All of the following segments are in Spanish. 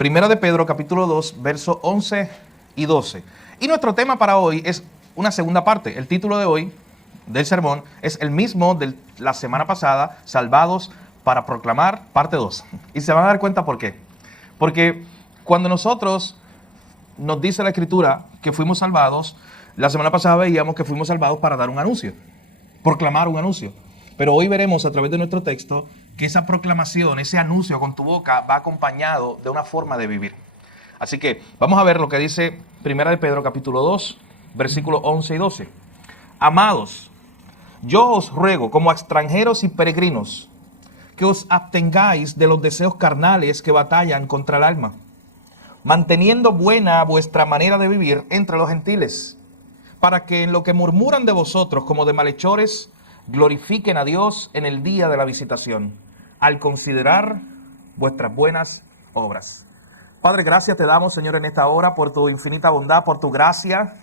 Primera de Pedro, capítulo 2, versos 11 y 12. Y nuestro tema para hoy es una segunda parte. El título de hoy del sermón es el mismo de la semana pasada, Salvados para proclamar, parte 2. Y se van a dar cuenta por qué. Porque cuando nosotros nos dice la Escritura que fuimos salvados, la semana pasada veíamos que fuimos salvados para dar un anuncio, proclamar un anuncio. Pero hoy veremos a través de nuestro texto que esa proclamación, ese anuncio con tu boca va acompañado de una forma de vivir. Así que vamos a ver lo que dice Primera de Pedro capítulo 2, versículos 11 y 12. Amados, yo os ruego como extranjeros y peregrinos que os abstengáis de los deseos carnales que batallan contra el alma, manteniendo buena vuestra manera de vivir entre los gentiles, para que en lo que murmuran de vosotros como de malhechores, glorifiquen a Dios en el día de la visitación, al considerar vuestras buenas obras. Padre, gracias te damos, Señor, en esta hora por tu infinita bondad, por tu gracia.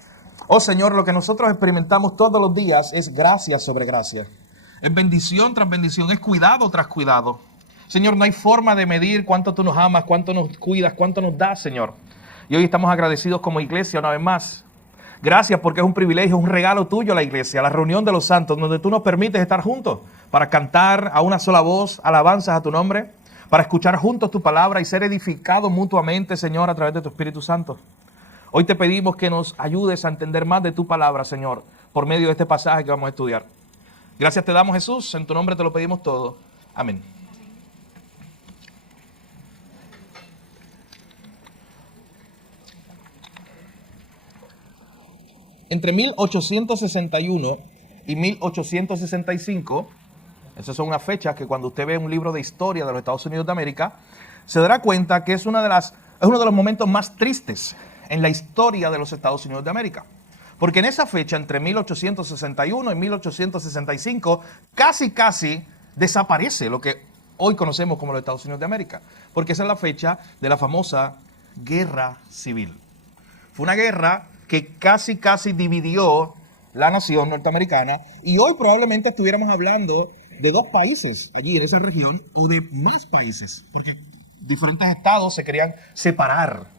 Oh, Señor, lo que nosotros experimentamos todos los días es gracia sobre gracia. Es bendición tras bendición, es cuidado tras cuidado. Señor, no hay forma de medir cuánto tú nos amas, cuánto nos cuidas, cuánto nos das, Señor. Y hoy estamos agradecidos como iglesia una vez más. Gracias porque es un privilegio, un regalo tuyo la iglesia, la reunión de los santos, donde tú nos permites estar juntos para cantar a una sola voz alabanzas a tu nombre, para escuchar juntos tu palabra y ser edificados mutuamente, Señor, a través de tu Espíritu Santo. Hoy te pedimos que nos ayudes a entender más de tu palabra, Señor, por medio de este pasaje que vamos a estudiar. Gracias te damos, Jesús, en tu nombre te lo pedimos todo. Amén. Entre 1861 y 1865, esas son unas fechas que cuando usted ve un libro de historia de los Estados Unidos de América, se dará cuenta que es uno de los momentos más tristes en la historia de los Estados Unidos de América. Porque en esa fecha, entre 1861 y 1865, casi desaparece lo que hoy conocemos como los Estados Unidos de América. Porque esa es la fecha de la famosa Guerra Civil. Fue una guerra que casi dividió la nación norteamericana y hoy probablemente estuviéramos hablando de dos países allí en esa región o de más países, porque diferentes estados se querían separar.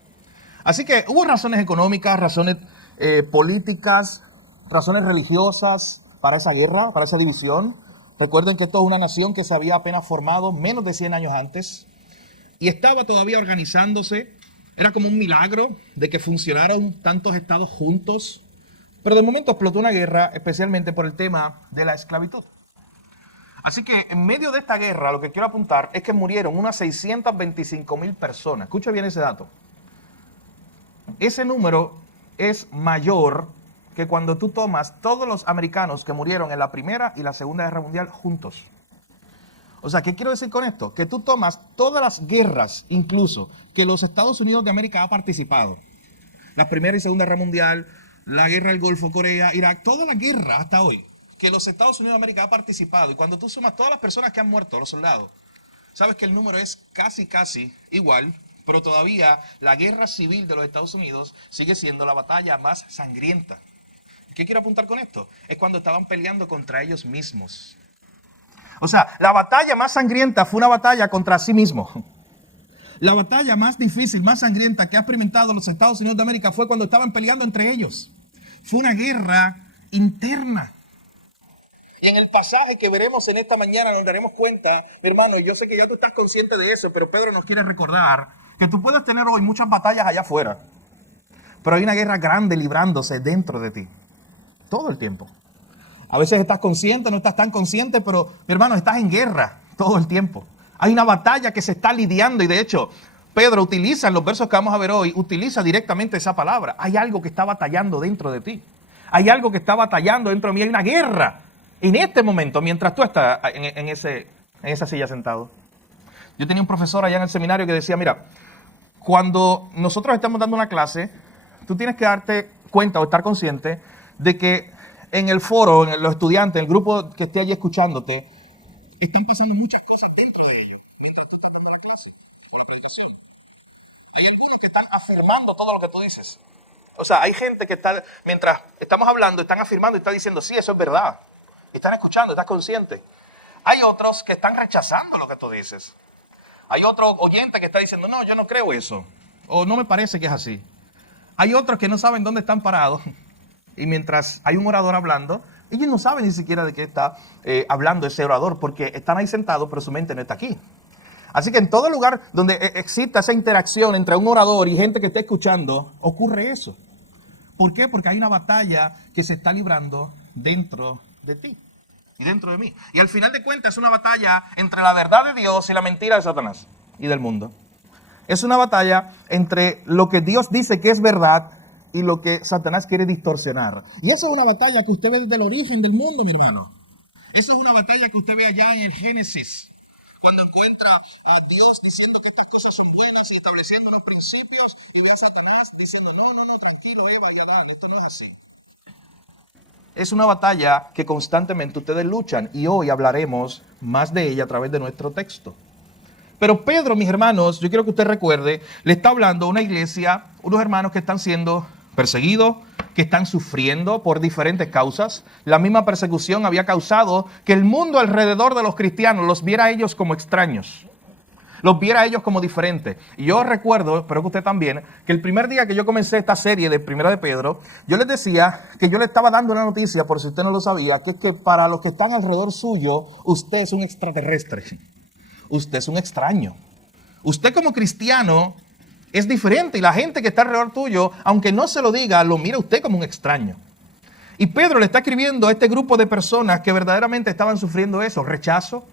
Así que hubo razones económicas, razones políticas, razones religiosas para esa guerra, para esa división. Recuerden que esto es una nación que se había apenas formado menos de 100 años antes y estaba todavía organizándose. Era como un milagro de que funcionaran tantos estados juntos. Pero de momento explotó una guerra, especialmente por el tema de la esclavitud. Así que en medio de esta guerra, lo que quiero apuntar es que murieron unas 625,000 personas. Escucha bien ese dato. Ese número es mayor que cuando tú tomas todos los americanos que murieron en la Primera y la Segunda Guerra Mundial juntos. O sea, ¿qué quiero decir con esto? Que tú tomas todas las guerras, incluso, que los Estados Unidos de América ha participado. La Primera y Segunda Guerra Mundial, la Guerra del Golfo, Corea, Irak, toda la guerra hasta hoy, que los Estados Unidos de América ha participado. Y cuando tú sumas todas las personas que han muerto, los soldados, sabes que el número es casi igual, pero todavía la guerra civil de los Estados Unidos sigue siendo la batalla más sangrienta. ¿Qué quiero apuntar con esto? Es cuando estaban peleando contra ellos mismos. O sea, la batalla más sangrienta fue una batalla contra sí mismo. La batalla más difícil, más sangrienta que ha experimentado los Estados Unidos de América fue cuando estaban peleando entre ellos. Fue una guerra interna. En el pasaje que veremos en esta mañana nos daremos cuenta, mi hermano, y yo sé que ya tú estás consciente de eso, pero Pedro nos quiere recordar que tú puedes tener hoy muchas batallas allá afuera, pero hay una guerra grande librándose dentro de ti, todo el tiempo. A veces estás consciente, no estás tan consciente, pero, mi hermano, estás en guerra todo el tiempo. Hay una batalla que se está lidiando y, de hecho, Pedro utiliza en los versos que vamos a ver hoy, utiliza directamente esa palabra. Hay algo que está batallando dentro de ti. Hay algo que está batallando dentro de mí. Hay una guerra en este momento, mientras tú estás en esa silla sentado. Yo tenía un profesor allá en el seminario que decía, mira, cuando nosotros estamos dando una clase, tú tienes que darte cuenta o estar consciente de que en el foro, en los estudiantes, el grupo que esté allí escuchándote, están pasando muchas cosas dentro de ellos mientras tú estás dando la clase, la predicación. Hay algunos que están afirmando todo lo que tú dices. O sea, hay gente que está, mientras estamos hablando, están afirmando y están diciendo, sí, eso es verdad. Y están escuchando, estás consciente. Hay otros que están rechazando lo que tú dices. Hay otro oyente que está diciendo, no, yo no creo eso. O no me parece que es así. Hay otros que no saben dónde están parados. Y mientras hay un orador hablando, ellos no saben ni siquiera de qué está hablando ese orador, porque están ahí sentados, pero su mente no está aquí. Así que en todo lugar donde exista esa interacción entre un orador y gente que está escuchando, ocurre eso. ¿Por qué? Porque hay una batalla que se está librando dentro de ti y dentro de mí. Y al final de cuentas es una batalla entre la verdad de Dios y la mentira de Satanás y del mundo. Es una batalla entre lo que Dios dice que es verdad y lo que Satanás quiere distorsionar. Y eso es una batalla que usted ve desde el origen del mundo, mi hermano. Eso es una batalla que usted ve allá en el Génesis, cuando encuentra a Dios diciendo que estas cosas son buenas y estableciendo los principios, y ve a Satanás diciendo, no, tranquilo, Eva y Adán, esto no es así. Es una batalla que constantemente ustedes luchan, y hoy hablaremos más de ella a través de nuestro texto. Pero Pedro, mis hermanos, yo quiero que usted recuerde, le está hablando a una iglesia, unos hermanos que están siendo perseguidos, que están sufriendo por diferentes causas. La misma persecución había causado que el mundo alrededor de los cristianos los viera a ellos como extraños, los viera a ellos como diferentes. Y yo recuerdo, espero que usted también, que el primer día que yo comencé esta serie de Primera de Pedro, yo les decía que yo le estaba dando una noticia, por si usted no lo sabía, que es que para los que están alrededor suyo, usted es un extraterrestre. Usted es un extraño. Usted como cristiano es diferente y la gente que está alrededor tuyo, aunque no se lo diga, lo mira a usted como un extraño. Y Pedro le está escribiendo a este grupo de personas que verdaderamente estaban sufriendo eso, rechazo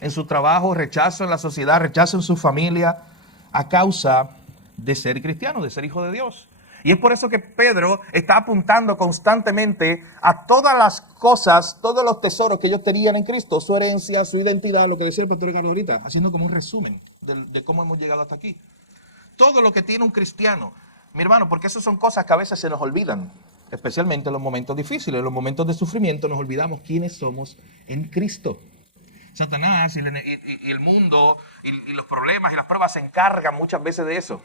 en su trabajo, rechazo en la sociedad, rechazo en su familia, a causa de ser cristiano, de ser hijo de Dios. Y es por eso que Pedro está apuntando constantemente a todas las cosas, todos los tesoros que ellos tenían en Cristo, su herencia, su identidad, lo que decía el pastor Ricardo ahorita, haciendo como un resumen de cómo hemos llegado hasta aquí. Todo lo que tiene un cristiano, mi hermano, porque esas son cosas que a veces se nos olvidan, especialmente en los momentos difíciles, en los momentos de sufrimiento nos olvidamos quiénes somos en Cristo. Satanás y el mundo y los problemas y las pruebas se encargan muchas veces de eso.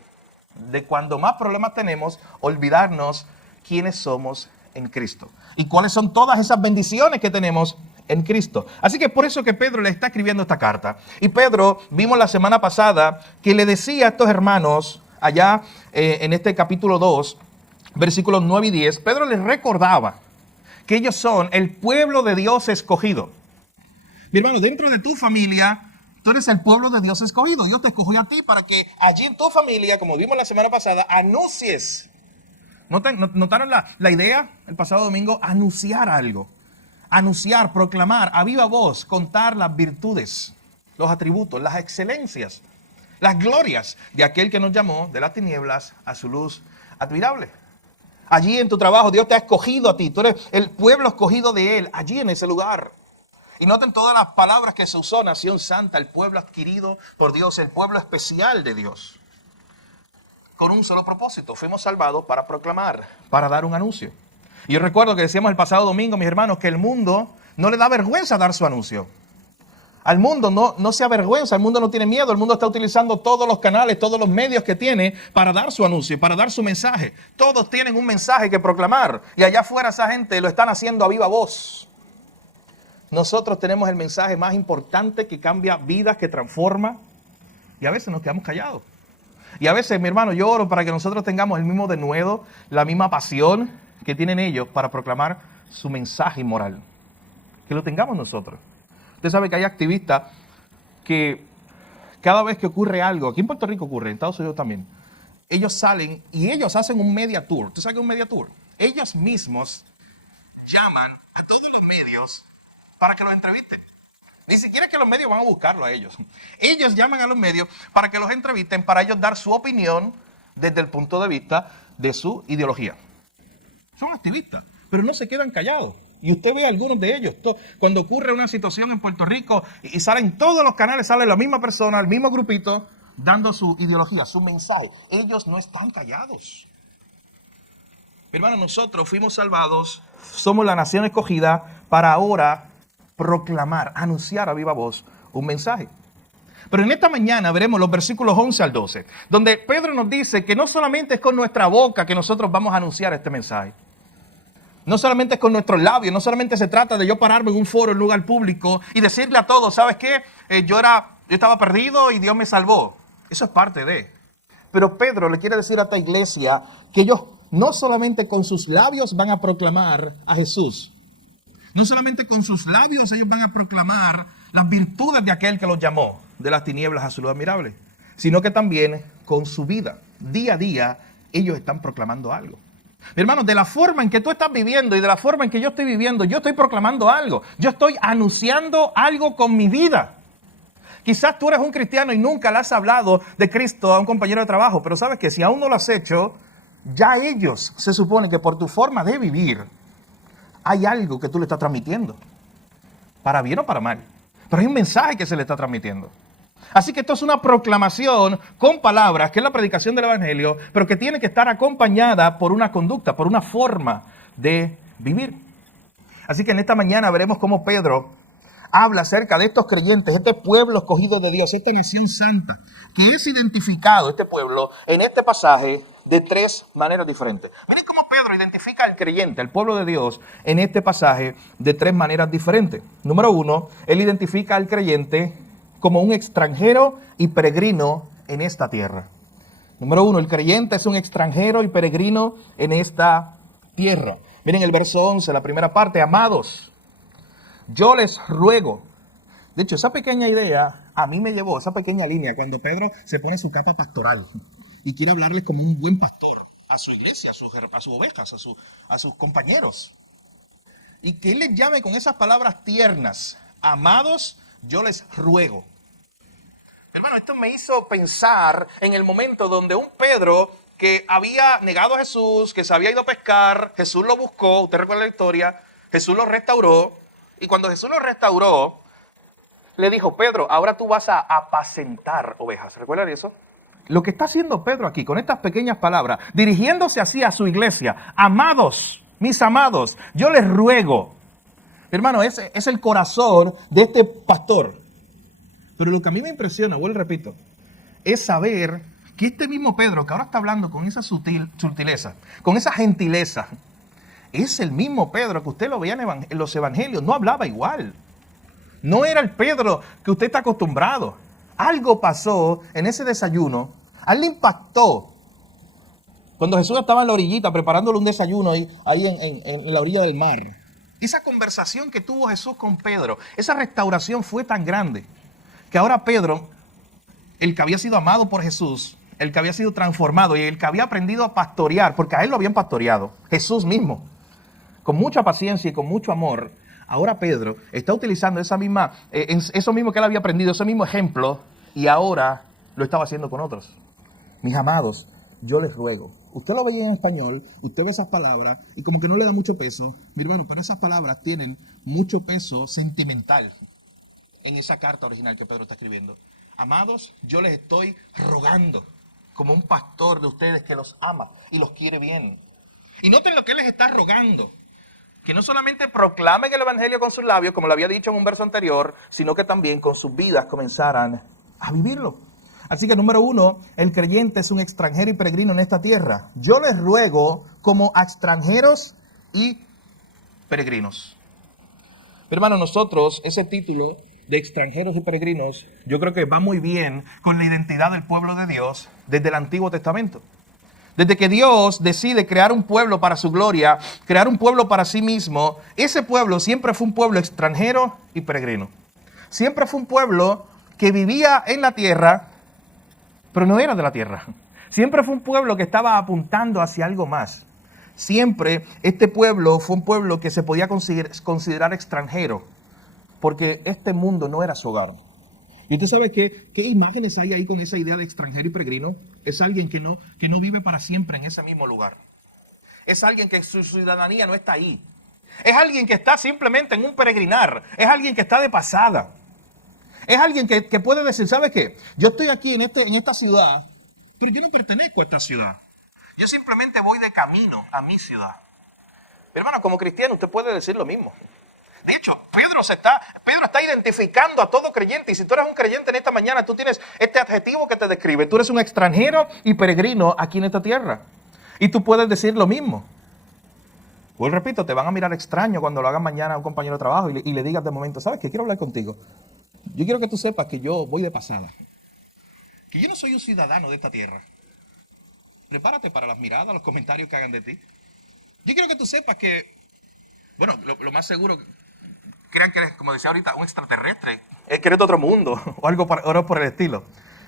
De cuando más problemas tenemos, olvidarnos quiénes somos en Cristo. Y cuáles son todas esas bendiciones que tenemos en Cristo. Así que por eso que Pedro le está escribiendo esta carta. Y Pedro, vimos la semana pasada, que le decía a estos hermanos, allá en este capítulo 2, versículos 9 y 10, Pedro les recordaba que ellos son el pueblo de Dios escogido. Mi hermano, dentro de tu familia, tú eres el pueblo de Dios escogido. Dios te escogió a ti para que allí en tu familia, como vimos la semana pasada, anuncies. ¿Notaron la idea el pasado domingo? Anunciar algo. Anunciar, proclamar, a viva voz, contar las virtudes, los atributos, las excelencias, las glorias de aquel que nos llamó de las tinieblas a su luz admirable. Allí en tu trabajo Dios te ha escogido a ti. Tú eres el pueblo escogido de Él, allí en ese lugar. Y noten todas las palabras que se usó: nación santa, el pueblo adquirido por Dios, el pueblo especial de Dios. Con un solo propósito: fuimos salvados para proclamar, para dar un anuncio. Y yo recuerdo que decíamos el pasado domingo, mis hermanos, que el mundo no le da vergüenza dar su anuncio. Al mundo no se avergüenza, el mundo no tiene miedo, el mundo está utilizando todos los canales, todos los medios que tiene para dar su anuncio, para dar su mensaje. Todos tienen un mensaje que proclamar y allá afuera esa gente lo están haciendo a viva voz. Nosotros tenemos el mensaje más importante que cambia vidas, que transforma, y a veces nos quedamos callados. Y a veces, mi hermano, yo oro para que nosotros tengamos el mismo denuedo, la misma pasión que tienen ellos para proclamar su mensaje inmoral. Que lo tengamos nosotros. Usted sabe que hay activistas que cada vez que ocurre algo, aquí en Puerto Rico ocurre, en Estados Unidos también, ellos salen y ellos hacen un media tour. ¿Tú sabes qué es un media tour? Ellos mismos llaman a todos los medios para que los entrevisten. Ni siquiera que los medios van a buscarlo a ellos. Ellos llaman a los medios para que los entrevisten, para ellos dar su opinión desde el punto de vista de su ideología. Son activistas, pero no se quedan callados. Y usted ve a algunos de ellos. Cuando ocurre una situación en Puerto Rico y salen todos los canales, sale la misma persona, el mismo grupito, dando su ideología, su mensaje. Ellos no están callados. Hermano, nosotros fuimos salvados, somos la nación escogida para ahora proclamar, anunciar a viva voz un mensaje. Pero en esta mañana veremos los versículos 11 al 12, donde Pedro nos dice que no solamente es con nuestra boca que nosotros vamos a anunciar este mensaje. No solamente es con nuestros labios, no solamente se trata de yo pararme en un foro, en un lugar público y decirle a todos, ¿sabes qué? Yo era Yo estaba perdido y Dios me salvó. Eso es parte de. Pero Pedro le quiere decir a esta iglesia que ellos no solamente con sus labios van a proclamar a Jesús. No solamente con sus labios ellos van a proclamar las virtudes de aquel que los llamó de las tinieblas a su luz admirable, sino que también con su vida, día a día, ellos están proclamando algo. Mi hermano, de la forma en que tú estás viviendo y de la forma en que yo estoy viviendo, yo estoy proclamando algo. Yo estoy anunciando algo con mi vida. Quizás tú eres un cristiano y nunca le has hablado de Cristo a un compañero de trabajo, pero sabes que si aún no lo has hecho, ya ellos se supone que por tu forma de vivir hay algo que tú le estás transmitiendo, para bien o para mal. Pero hay un mensaje que se le está transmitiendo. Así que esto es una proclamación con palabras, que es la predicación del Evangelio, pero que tiene que estar acompañada por una conducta, por una forma de vivir. Así que en esta mañana veremos cómo Pedro habla acerca de estos creyentes, este pueblo escogido de Dios, esta nación santa, que es identificado, este pueblo, en este pasaje de tres maneras diferentes. Miren cómo Pedro identifica al creyente, al pueblo de Dios, en este pasaje de tres maneras diferentes. Número uno, él identifica al creyente como un extranjero y peregrino en esta tierra. Número uno, el creyente es un extranjero y peregrino en esta tierra. Miren el verso 11, la primera parte, amados, yo les ruego. De hecho, esa pequeña idea a mí me llevó, esa pequeña línea, cuando Pedro se pone su capa pastoral y quiere hablarles como un buen pastor a su iglesia, a sus ovejas, a sus compañeros. Y que él les llame con esas palabras tiernas, amados, yo les ruego. Hermano, esto me hizo pensar en el momento donde un Pedro que había negado a Jesús, que se había ido a pescar, Jesús lo buscó, usted recuerda la historia, Jesús lo restauró. Y cuando Jesús lo restauró, le dijo, Pedro, ahora tú vas a apacentar ovejas. ¿Recuerdan eso? Lo que está haciendo Pedro aquí, con estas pequeñas palabras, dirigiéndose así a su iglesia, amados, mis amados, yo les ruego. Hermano, ese es el corazón de este pastor. Pero lo que a mí me impresiona, vuelvo y repito, es saber que este mismo Pedro, que ahora está hablando con esa sutileza, con esa gentileza, es el mismo Pedro que usted lo veía en los evangelios, no hablaba igual. No era el Pedro que usted está acostumbrado. Algo pasó en ese desayuno, a él le impactó. Cuando Jesús estaba en la orillita preparándole un desayuno ahí en la orilla del mar. Esa conversación que tuvo Jesús con Pedro, esa restauración fue tan grande que ahora Pedro, el que había sido amado por Jesús, el que había sido transformado y el que había aprendido a pastorear, porque a él lo habían pastoreado, Jesús mismo, con mucha paciencia y con mucho amor, ahora Pedro está utilizando eso mismo que él había aprendido, ese mismo ejemplo, y ahora lo estaba haciendo con otros. Mis amados, yo les ruego. Usted lo veía en español, usted ve esas palabras y como que no le da mucho peso. Mi hermano, pero esas palabras tienen mucho peso sentimental en esa carta original que Pedro está escribiendo. Amados, yo les estoy rogando como un pastor de ustedes que los ama y los quiere bien. Y noten lo que él les está rogando. Que no solamente proclamen el evangelio con sus labios, como lo había dicho en un verso anterior, sino que también con sus vidas comenzaran a vivirlo. Así que número uno, el creyente es un extranjero y peregrino en esta tierra. Yo les ruego como a extranjeros y peregrinos. Hermano, nosotros, ese título de extranjeros y peregrinos, yo creo que va muy bien con la identidad del pueblo de Dios desde el Antiguo Testamento. Desde que Dios decide crear un pueblo para su gloria, crear un pueblo para sí mismo, ese pueblo siempre fue un pueblo extranjero y peregrino. Siempre fue un pueblo que vivía en la tierra, pero no era de la tierra. Siempre fue un pueblo que estaba apuntando hacia algo más. Siempre este pueblo fue un pueblo que se podía considerar extranjero, porque este mundo no era su hogar. ¿Y usted sabe qué imágenes hay ahí con esa idea de extranjero y peregrino? Es alguien que no vive para siempre en ese mismo lugar. Es alguien que su ciudadanía no está ahí. Es alguien que está simplemente en un peregrinar. Es alguien que está de pasada. Es alguien que puede decir, ¿sabe qué? Yo estoy aquí en esta ciudad, pero yo no pertenezco a esta ciudad. Yo simplemente voy de camino a mi ciudad. Pero hermano, como cristiano usted puede decir lo mismo. De hecho, Pedro está identificando a todo creyente. Y si tú eres un creyente en esta mañana, tú tienes este adjetivo que te describe. Tú eres un extranjero y peregrino aquí en esta tierra. Y tú puedes decir lo mismo. Pues repito, te van a mirar extraño cuando lo hagan mañana a un compañero de trabajo y le digas de momento, ¿sabes qué? Quiero hablar contigo. Yo quiero que tú sepas que yo voy de pasada. Que yo no soy un ciudadano de esta tierra. Prepárate para las miradas, los comentarios que hagan de ti. Yo quiero que tú sepas que, bueno, lo más seguro, crean que eres, como decía ahorita, un extraterrestre. Es que eres de otro mundo o algo por el estilo.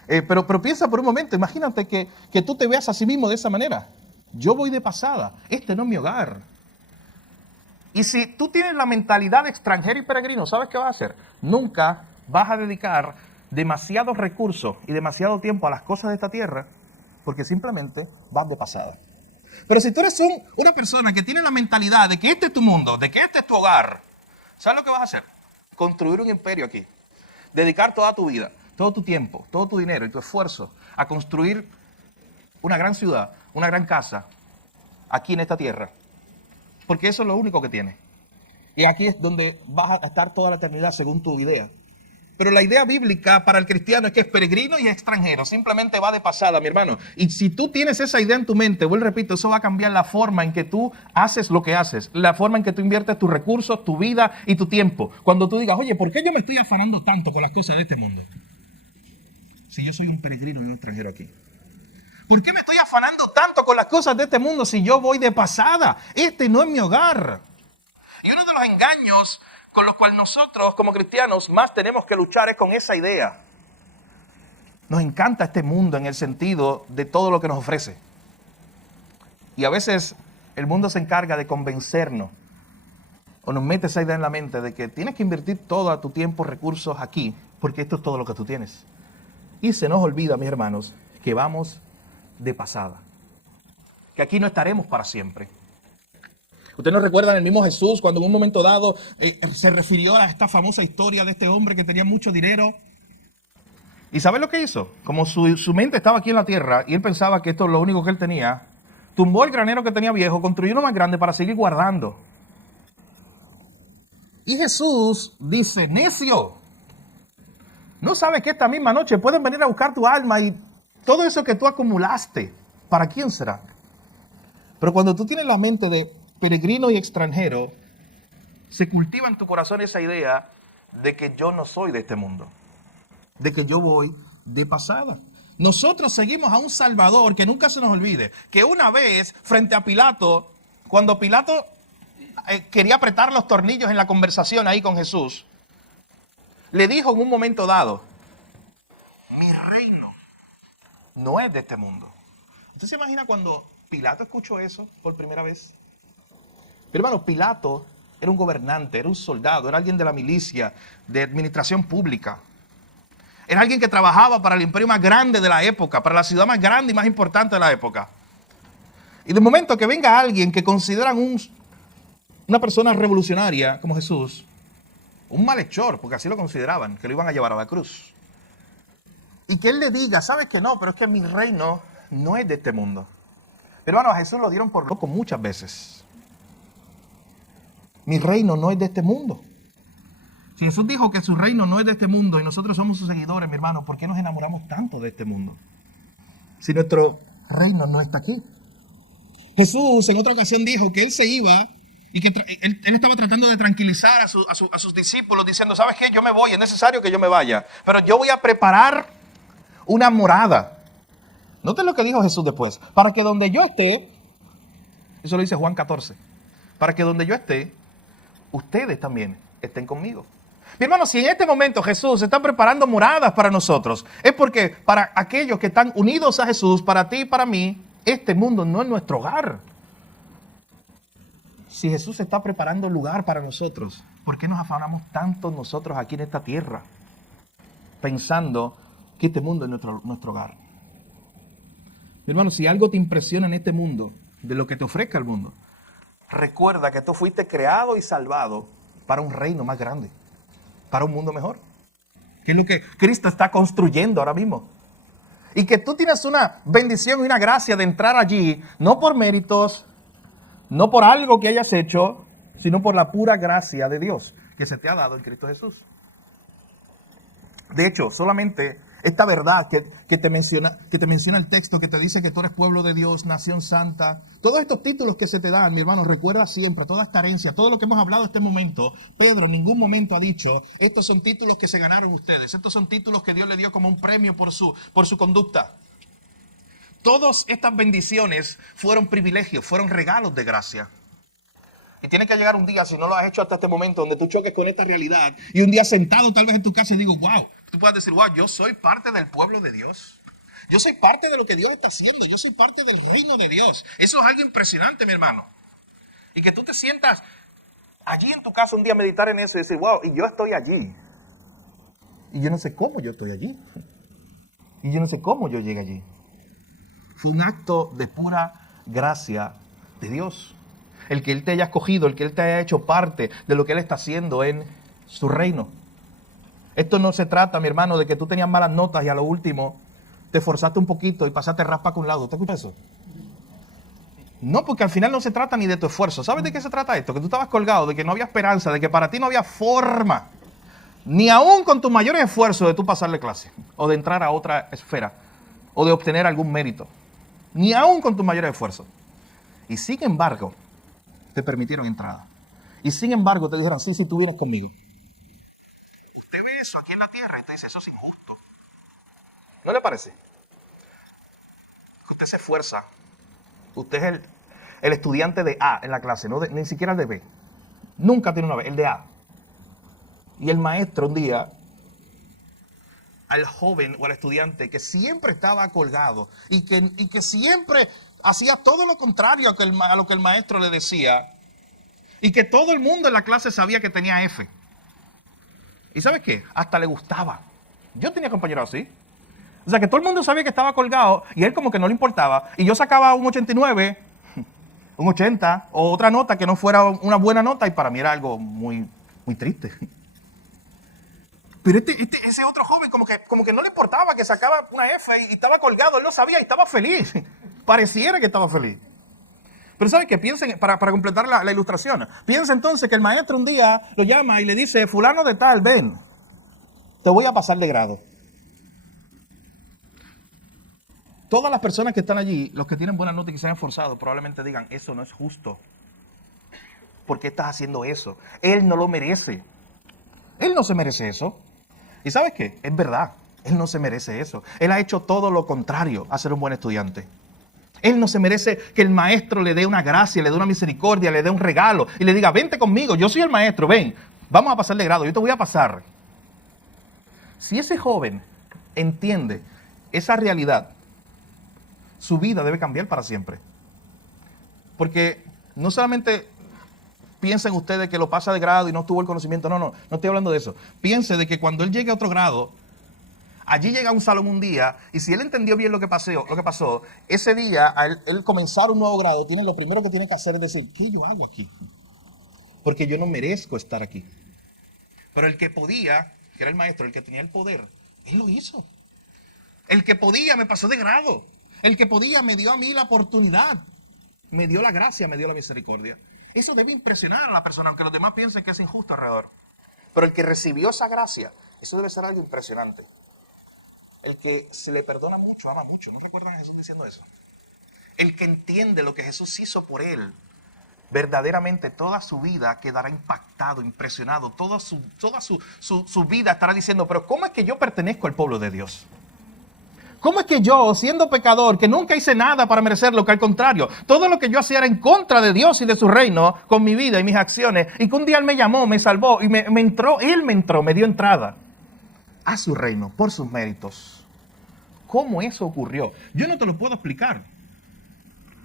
Pero piensa por un momento, imagínate que tú te veas a sí mismo de esa manera. Yo voy de pasada, este no es mi hogar. Y si tú tienes la mentalidad de extranjero y peregrino, ¿sabes qué vas a hacer? Nunca vas a dedicar demasiados recursos y demasiado tiempo a las cosas de esta tierra, porque simplemente vas de pasada. Pero si tú eres una persona que tiene la mentalidad de que este es tu mundo, de que este es tu hogar, ¿sabes lo que vas a hacer? Construir un imperio aquí. Dedicar toda tu vida, todo tu tiempo, todo tu dinero y tu esfuerzo a construir una gran ciudad, una gran casa, aquí en esta tierra. Porque eso es lo único que tienes. Y aquí es donde vas a estar toda la eternidad según tu idea. Pero la idea bíblica para el cristiano es que es peregrino y extranjero. Simplemente va de pasada, mi hermano. Y si tú tienes esa idea en tu mente, vuelvo y repito, eso va a cambiar la forma en que tú haces lo que haces. La forma en que tú inviertes tus recursos, tu vida y tu tiempo. Cuando tú digas, oye, ¿por qué yo me estoy afanando tanto con las cosas de este mundo? Si yo soy un peregrino y un extranjero aquí. ¿Por qué me estoy afanando tanto con las cosas de este mundo si yo voy de pasada? Este no es mi hogar. Y uno de los engaños con los cuales nosotros como cristianos más tenemos que luchar es con esa idea. Nos encanta este mundo en el sentido de todo lo que nos ofrece. Y a veces el mundo se encarga de convencernos o nos mete esa idea en la mente de que tienes que invertir todo tu tiempo, recursos aquí, porque esto es todo lo que tú tienes. Y se nos olvida, mis hermanos, que vamos de pasada. Que aquí no estaremos para siempre. ¿Ustedes no recuerdan el mismo Jesús cuando en un momento dado se refirió a esta famosa historia de este hombre que tenía mucho dinero? ¿Y sabes lo que hizo? Como su mente estaba aquí en la tierra y él pensaba que esto es lo único que él tenía, tumbó el granero que tenía viejo, construyó uno más grande para seguir guardando. Y Jesús dice, necio, ¿no sabes que esta misma noche pueden venir a buscar tu alma y todo eso que tú acumulaste, ¿para quién será? Pero cuando tú tienes la mente de peregrino y extranjero, se cultiva en tu corazón esa idea de que yo no soy de este mundo, de que yo voy de pasada. Nosotros seguimos a un Salvador que nunca se nos olvide, que una vez frente a Pilato, cuando Pilato quería apretar los tornillos en la conversación ahí con Jesús, le dijo en un momento dado, mi reino no es de este mundo. ¿Usted se imagina cuando Pilato escuchó eso por primera vez? Pero hermano, Pilato era un gobernante, era un soldado, era alguien de la milicia, de administración pública. Era alguien que trabajaba para el imperio más grande de la época, para la ciudad más grande y más importante de la época. Y de momento que venga alguien que consideran una persona revolucionaria como Jesús, un malhechor, porque así lo consideraban, que lo iban a llevar a la cruz. Y que él le diga, ¿sabes qué? No, pero es que mi reino no es de este mundo. Pero hermano, a Jesús lo dieron por loco muchas veces. Mi reino no es de este mundo. Si Jesús dijo que su reino no es de este mundo y nosotros somos sus seguidores, mi hermano, ¿por qué nos enamoramos tanto de este mundo? Si nuestro reino no está aquí. Jesús en otra ocasión dijo que él se iba y que él estaba tratando de tranquilizar a sus discípulos diciendo, ¿sabes qué? Yo me voy, es necesario que yo me vaya, pero yo voy a preparar una morada. Noten lo que dijo Jesús después. Para que donde yo esté, eso lo dice Juan 14, para que donde yo esté, ustedes también estén conmigo. Mi hermano, si en este momento Jesús está preparando moradas para nosotros, es porque para aquellos que están unidos a Jesús, para ti y para mí, este mundo no es nuestro hogar. Si Jesús está preparando lugar para nosotros, ¿por qué nos afanamos tanto nosotros aquí en esta tierra? Pensando que este mundo es nuestro hogar. Mi hermano, si algo te impresiona en este mundo, de lo que te ofrezca el mundo, recuerda que tú fuiste creado y salvado para un reino más grande, para un mundo mejor, que es lo que Cristo está construyendo ahora mismo. Y que tú tienes una bendición y una gracia de entrar allí, no por méritos, no por algo que hayas hecho, sino por la pura gracia de Dios que se te ha dado en Cristo Jesús. De hecho, solamente Esta verdad que te menciona el texto, que te dice que tú eres pueblo de Dios, nación santa. Todos estos títulos que se te dan, mi hermano, recuerda siempre, toda esta herencia, todo lo que hemos hablado en este momento, Pedro en ningún momento ha dicho, estos son títulos que se ganaron ustedes, estos son títulos que Dios le dio como un premio por su conducta. Todas estas bendiciones fueron privilegios, fueron regalos de gracia. Y tiene que llegar un día, si no lo has hecho hasta este momento, donde tú choques con esta realidad y un día sentado tal vez en tu casa y digo, wow, tú puedes decir, wow, yo soy parte del pueblo de Dios. Yo soy parte de lo que Dios está haciendo. Yo soy parte del reino de Dios. Eso es algo impresionante, mi hermano. Y que tú te sientas allí en tu casa un día a meditar en eso y decir, wow, y yo estoy allí. Y yo no sé cómo yo estoy allí. Y yo no sé cómo yo llegué allí. Fue un acto de pura gracia de Dios. El que Él te haya escogido, el que Él te haya hecho parte de lo que Él está haciendo en su reino. Esto no se trata, mi hermano, de que tú tenías malas notas y a lo último te esforzaste un poquito y pasaste raspa con un lado. ¿Te escuchas eso? No, porque al final no se trata ni de tu esfuerzo. ¿Sabes de qué se trata esto? Que tú estabas colgado, de que no había esperanza, de que para ti no había forma, ni aún con tus mayores esfuerzos de tú pasarle clase, o de entrar a otra esfera, o de obtener algún mérito. Ni aún con tus mayores esfuerzos. Y sin embargo, te permitieron entrada. Y sin embargo, te dijeron, sí, tú vienes conmigo. Usted ve eso aquí en la tierra y usted dice, eso es injusto. ¿No le parece? Usted se esfuerza. Usted es el estudiante de A en la clase, no ni siquiera el de B. Nunca tiene una B, el de A. Y el maestro un día, al joven o al estudiante que siempre estaba colgado y que siempre hacía todo lo contrario a lo que el maestro le decía, y que todo el mundo en la clase sabía que tenía F. ¿Y sabes qué? Hasta le gustaba. Yo tenía compañeros así. O sea, que todo el mundo sabía que estaba colgado y él como que no le importaba. Y yo sacaba un 89, un 80 o otra nota que no fuera una buena nota y para mí era algo muy, muy triste. Pero ese otro joven como que no le importaba que sacaba una F y estaba colgado. Él lo sabía y estaba feliz. Pareciera que estaba feliz. Pero ¿sabe qué? Piensen, para completar la ilustración, piensa entonces que el maestro un día lo llama y le dice, fulano de tal, ven, te voy a pasar de grado. Todas las personas que están allí, los que tienen buenas notas y que se han esforzado, probablemente digan, eso no es justo. ¿Por qué estás haciendo eso? Él no lo merece. Él no se merece eso. ¿Y sabes qué? Es verdad, él no se merece eso. Él ha hecho todo lo contrario a ser un buen estudiante. Él no se merece que el maestro le dé una gracia, le dé una misericordia, le dé un regalo y le diga, vente conmigo, yo soy el maestro, ven, vamos a pasar de grado, yo te voy a pasar. Si ese joven entiende esa realidad, su vida debe cambiar para siempre. Porque no solamente piensen ustedes que lo pasa de grado y no tuvo el conocimiento, no estoy hablando de eso. Piense de que cuando él llegue a otro grado, allí llega a un salón un día y si él entendió bien lo que pasó, ese día, al él comenzar un nuevo grado, lo primero que tiene que hacer es decir, ¿qué yo hago aquí? Porque yo no merezco estar aquí. Pero el que podía, que era el maestro, el que tenía el poder, él lo hizo. El que podía me pasó de grado. El que podía me dio a mí la oportunidad. Me dio la gracia, me dio la misericordia. Eso debe impresionar a la persona, aunque los demás piensen que es injusto alrededor. Pero el que recibió esa gracia, eso debe ser algo impresionante. El que se le perdona mucho, ama mucho. ¿No recuerdan a Jesús diciendo eso? El que entiende lo que Jesús hizo por él, verdaderamente toda su vida quedará impactado, impresionado. Toda su vida estará diciendo, pero ¿cómo es que yo pertenezco al pueblo de Dios? ¿Cómo es que yo, siendo pecador, que nunca hice nada para merecerlo, que al contrario, todo lo que yo hacía era en contra de Dios y de su reino, con mi vida y mis acciones, y que un día Él me llamó, me salvó, y Él me dio entrada a su reino por sus méritos? ¿Cómo eso ocurrió? Yo no te lo puedo explicar.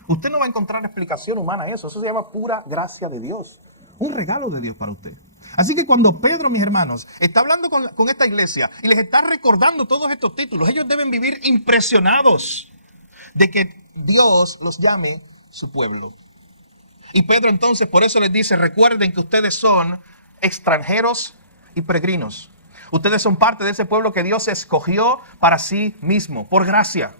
Usted no va a encontrar explicación humana a eso. Eso se llama pura gracia de Dios. Un regalo de Dios para usted. Así que cuando Pedro, mis hermanos, está hablando con esta iglesia y les está recordando todos estos títulos, ellos deben vivir impresionados de que Dios los llame su pueblo. Y Pedro entonces por eso les dice, recuerden que ustedes son extranjeros y peregrinos. Ustedes son parte de ese pueblo que Dios escogió para sí mismo, por gracia.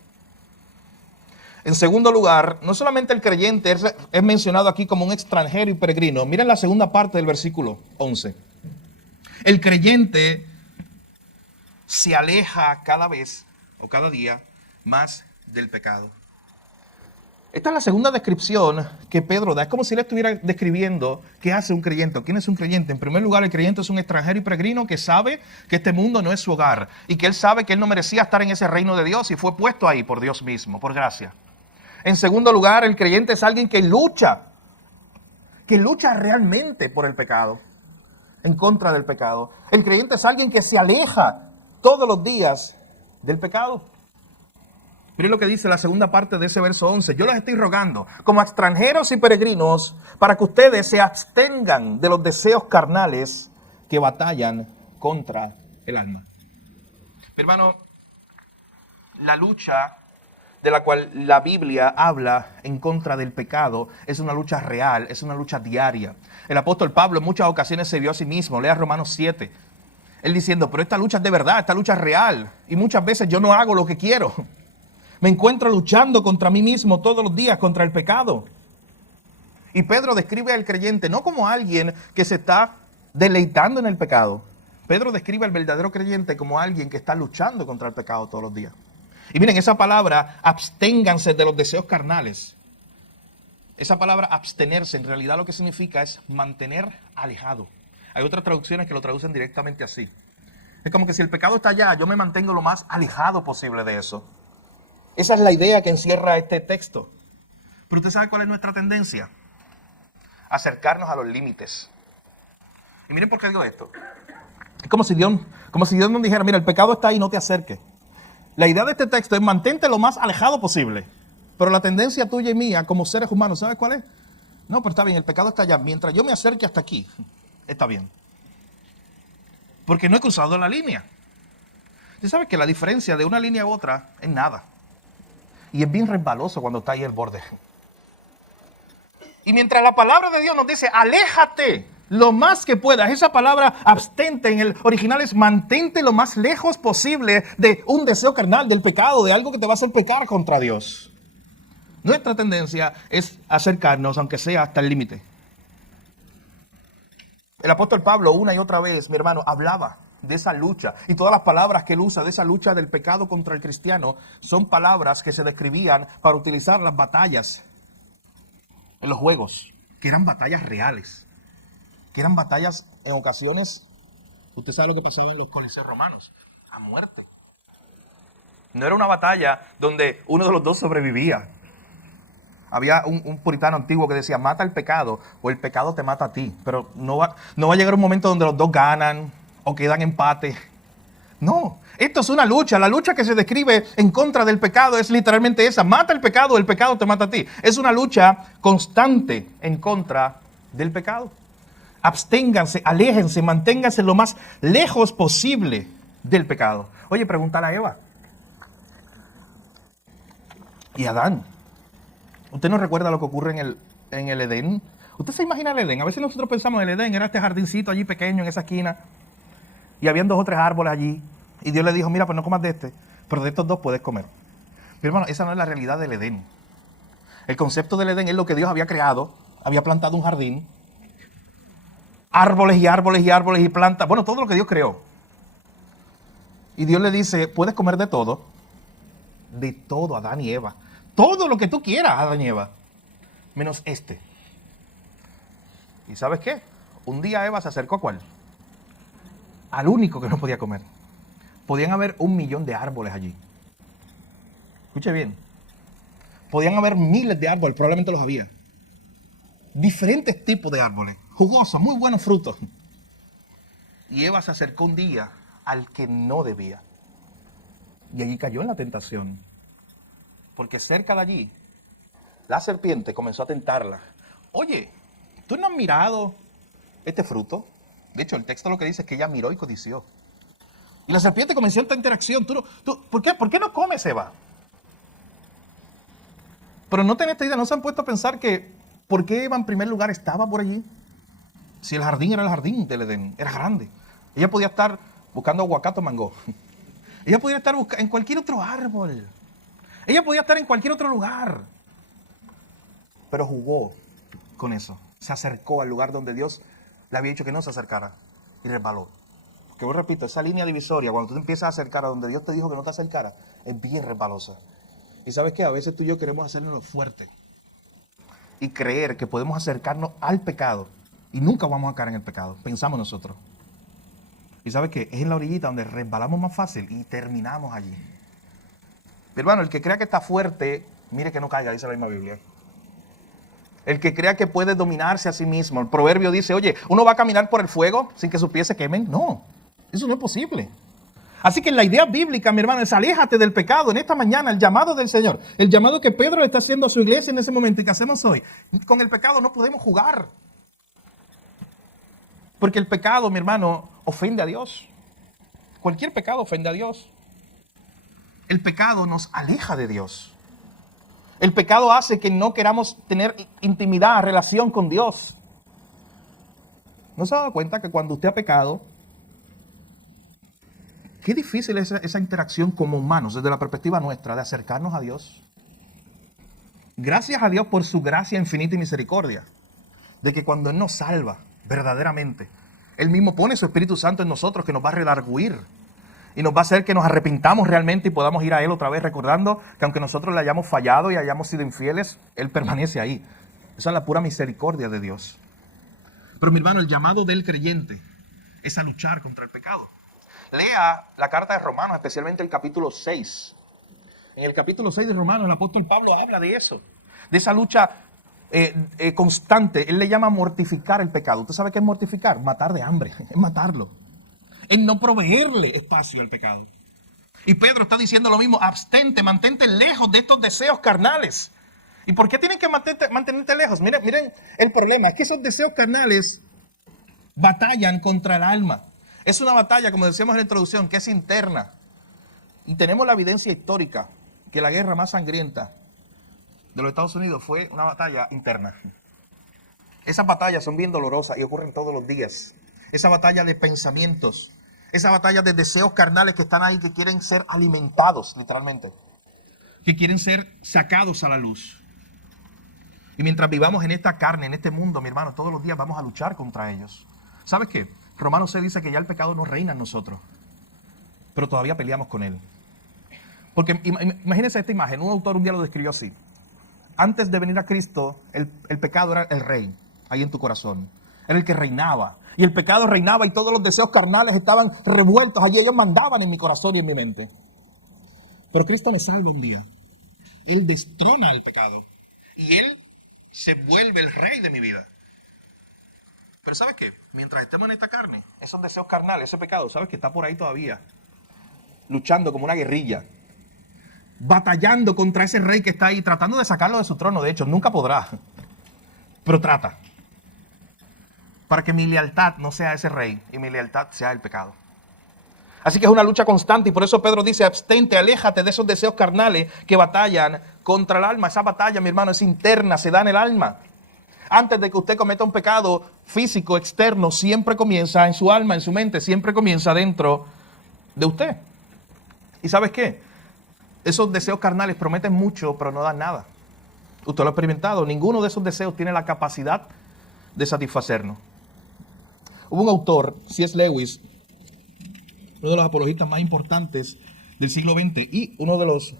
En segundo lugar, no solamente el creyente es mencionado aquí como un extranjero y peregrino. Miren la segunda parte del versículo 11. El creyente se aleja cada vez o cada día más del pecado. Esta es la segunda descripción que Pedro da. Es como si él estuviera describiendo qué hace un creyente, quién es un creyente. En primer lugar, el creyente es un extranjero y peregrino que sabe que este mundo no es su hogar y que él sabe que él no merecía estar en ese reino de Dios y fue puesto ahí por Dios mismo, por gracia. En segundo lugar, el creyente es alguien que lucha realmente por el pecado, en contra del pecado. El creyente es alguien que se aleja todos los días del pecado. Miren lo que dice la segunda parte de ese verso 11. Yo les estoy rogando, como extranjeros y peregrinos, para que ustedes se abstengan de los deseos carnales que batallan contra el alma. Mi hermano, la lucha de la cual la Biblia habla en contra del pecado es una lucha real, es una lucha diaria. El apóstol Pablo en muchas ocasiones se vio a sí mismo. Lea Romanos 7. Él diciendo, pero esta lucha es de verdad, esta lucha es real. Y muchas veces yo no hago lo que quiero. Me encuentro luchando contra mí mismo todos los días, contra el pecado. Y Pedro describe al creyente no como alguien que se está deleitando en el pecado. Pedro describe al verdadero creyente como alguien que está luchando contra el pecado todos los días. Y miren, esa palabra, absténganse de los deseos carnales. Esa palabra abstenerse en realidad lo que significa es mantener alejado. Hay otras traducciones que lo traducen directamente así. Es como que si el pecado está allá, yo me mantengo lo más alejado posible de eso. Esa es la idea que encierra este texto. Pero usted sabe cuál es nuestra tendencia. Acercarnos a los límites. Y miren por qué digo esto. Es como si Dios nos dijera, mira, el pecado está ahí, no te acerques. La idea de este texto es mantente lo más alejado posible. Pero la tendencia tuya y mía como seres humanos, ¿sabes cuál es? No, pero está bien, el pecado está allá. Mientras yo me acerque hasta aquí, está bien. Porque no he cruzado la línea. Usted sabe que la diferencia de una línea a otra es nada. Y es bien resbaloso cuando está ahí el borde. Y mientras la palabra de Dios nos dice, aléjate lo más que puedas. Esa palabra abstente en el original es mantente lo más lejos posible de un deseo carnal, del pecado, de algo que te va a hacer pecar contra Dios. Nuestra tendencia es acercarnos, aunque sea hasta el límite. El apóstol Pablo una y otra vez, mi hermano, hablaba de esa lucha. Y todas las palabras que él usa de esa lucha del pecado contra el cristiano son palabras que se describían para utilizar las batallas en los juegos, que eran batallas reales, que eran batallas en ocasiones, usted sabe lo que pasaba en los coliseos romanos, a muerte. No era una batalla donde uno de los dos sobrevivía. Había un puritano antiguo que decía, mata el pecado o el pecado te mata a ti. Pero no va a llegar un momento donde los dos ganan o quedan empate. No, esto es una lucha. La lucha que se describe en contra del pecado es literalmente esa. Mata el pecado te mata a ti. Es una lucha constante en contra del pecado. Absténganse, aléjense, manténganse lo más lejos posible del pecado. Oye, pregúntale a Eva y a Adán. ¿Usted no recuerda lo que ocurre en el Edén? ¿Usted se imagina el Edén? A veces nosotros pensamos en el Edén, era este jardincito allí pequeño en esa esquina. Y habían 2 o 3 árboles allí. Y Dios le dijo, mira, pues no comas de este, pero de estos 2 puedes comer. Pero hermano, esa no es la realidad del Edén. El concepto del Edén es lo que Dios había creado. Había plantado un jardín. Árboles y árboles y árboles y plantas. Bueno, todo lo que Dios creó. Y Dios le dice, puedes comer de todo. De todo, Adán y Eva. Todo lo que tú quieras, Adán y Eva. Menos este. ¿Y sabes qué? Un día Eva se acercó ¿a cuál? Al único que no podía comer. Podían haber 1 millón de árboles allí. Escuche bien. Podían haber miles de árboles, probablemente los había. Diferentes tipos de árboles. Jugosos, muy buenos frutos. Y Eva se acercó un día al que no debía. Y allí cayó en la tentación. Porque cerca de allí, la serpiente comenzó a tentarla. Oye, ¿tú no has mirado este fruto? De hecho, el texto lo que dice es que ella miró y codició. Y la serpiente comenzó esta interacción. ¿Por qué no comes, Eva? Pero no tenés esta idea, no se han puesto a pensar que ¿por qué Eva en primer lugar estaba por allí? Si el jardín era el jardín del Edén, era grande. Ella podía estar buscando aguacate o mango. Ella podía estar en cualquier otro árbol. Ella podía estar en cualquier otro lugar. Pero jugó con eso. Se acercó al lugar donde Dios le había dicho que no se acercara. Y resbaló. que vos repito, esa línea divisoria, cuando tú te empiezas a acercar a donde Dios te dijo que no te acercara, es bien resbalosa. Y sabes qué, a veces tú y yo queremos hacernos fuerte y creer que podemos acercarnos al pecado y nunca vamos a caer en el pecado, pensamos nosotros. Y sabes qué, es en la orillita donde resbalamos más fácil y terminamos allí. Pero hermano, el que crea que está fuerte, mire que no caiga, dice la misma Biblia. El que crea que puede dominarse a sí mismo. El proverbio dice, oye, ¿uno va a caminar por el fuego sin que sus pies se quemen? No, eso no es posible. Así que la idea bíblica, mi hermano, es aléjate del pecado. En esta mañana, el llamado del Señor, el llamado que Pedro le está haciendo a su iglesia en ese momento y que hacemos hoy. Con el pecado no podemos jugar. Porque el pecado, mi hermano, ofende a Dios. Cualquier pecado ofende a Dios. El pecado nos aleja de Dios. El pecado hace que no queramos tener intimidad, relación con Dios. ¿No se ha dado cuenta que cuando usted ha pecado, qué difícil es esa interacción como humanos, desde la perspectiva nuestra, de acercarnos a Dios? Gracias a Dios por su gracia infinita y misericordia, de que cuando Él nos salva verdaderamente, Él mismo pone su Espíritu Santo en nosotros que nos va a redarguir y nos va a hacer que nos arrepintamos realmente y podamos ir a Él otra vez recordando que aunque nosotros le hayamos fallado y hayamos sido infieles, Él permanece ahí. Esa es la pura misericordia de Dios. Pero mi hermano, el llamado del creyente es a luchar contra el pecado. Lea la carta de Romanos, especialmente el capítulo 6. En el capítulo 6 de Romanos, el apóstol Pablo habla de eso, de esa lucha constante. Él le llama mortificar el pecado. ¿Usted sabe qué es mortificar? Matar de hambre, es matarlo. En no proveerle espacio al pecado. Y Pedro está diciendo lo mismo, abstente, mantente lejos de estos deseos carnales. ¿Y por qué tienen que mantenerte lejos? Miren, el problema es que esos deseos carnales batallan contra el alma. Es una batalla, como decíamos en la introducción, que es interna. Y tenemos la evidencia histórica que la guerra más sangrienta de los Estados Unidos fue una batalla interna. Esas batallas son bien dolorosas y ocurren todos los días. Esa batalla de pensamientos, esa batalla de deseos carnales que están ahí, que quieren ser alimentados, literalmente. Que quieren ser sacados a la luz. Y mientras vivamos en esta carne, en este mundo, mi hermano, todos los días vamos a luchar contra ellos. ¿Sabes qué? Romanos 6 dice que ya el pecado no reina en nosotros, pero todavía peleamos con él. Porque imagínense esta imagen, un autor un día lo describió así. Antes de venir a Cristo, el pecado era el rey, ahí en tu corazón. Era el que reinaba. Y el pecado reinaba y todos los deseos carnales estaban revueltos allí. Ellos mandaban en mi corazón y en mi mente. Pero Cristo me salva un día. Él destrona al pecado. Y Él se vuelve el rey de mi vida. Pero ¿sabes qué? Mientras estemos en esta carne, esos deseos carnales, ese pecado, ¿sabes que está por ahí todavía? Luchando como una guerrilla. Batallando contra ese rey que está ahí, tratando de sacarlo de su trono. De hecho, nunca podrá. Pero trata. Para que mi lealtad no sea ese rey y mi lealtad sea el pecado. Así que es una lucha constante y por eso Pedro dice, abstente, aléjate de esos deseos carnales que batallan contra el alma. Esa batalla, mi hermano, es interna, se da en el alma. Antes de que usted cometa un pecado físico, externo, siempre comienza en su alma, en su mente, siempre comienza dentro de usted. ¿Y sabes qué? Esos deseos carnales prometen mucho, pero no dan nada. Usted lo ha experimentado. Ninguno de esos deseos tiene la capacidad de satisfacernos. Hubo un autor, C.S. Lewis, uno de los apologistas más importantes del siglo XX y uno de los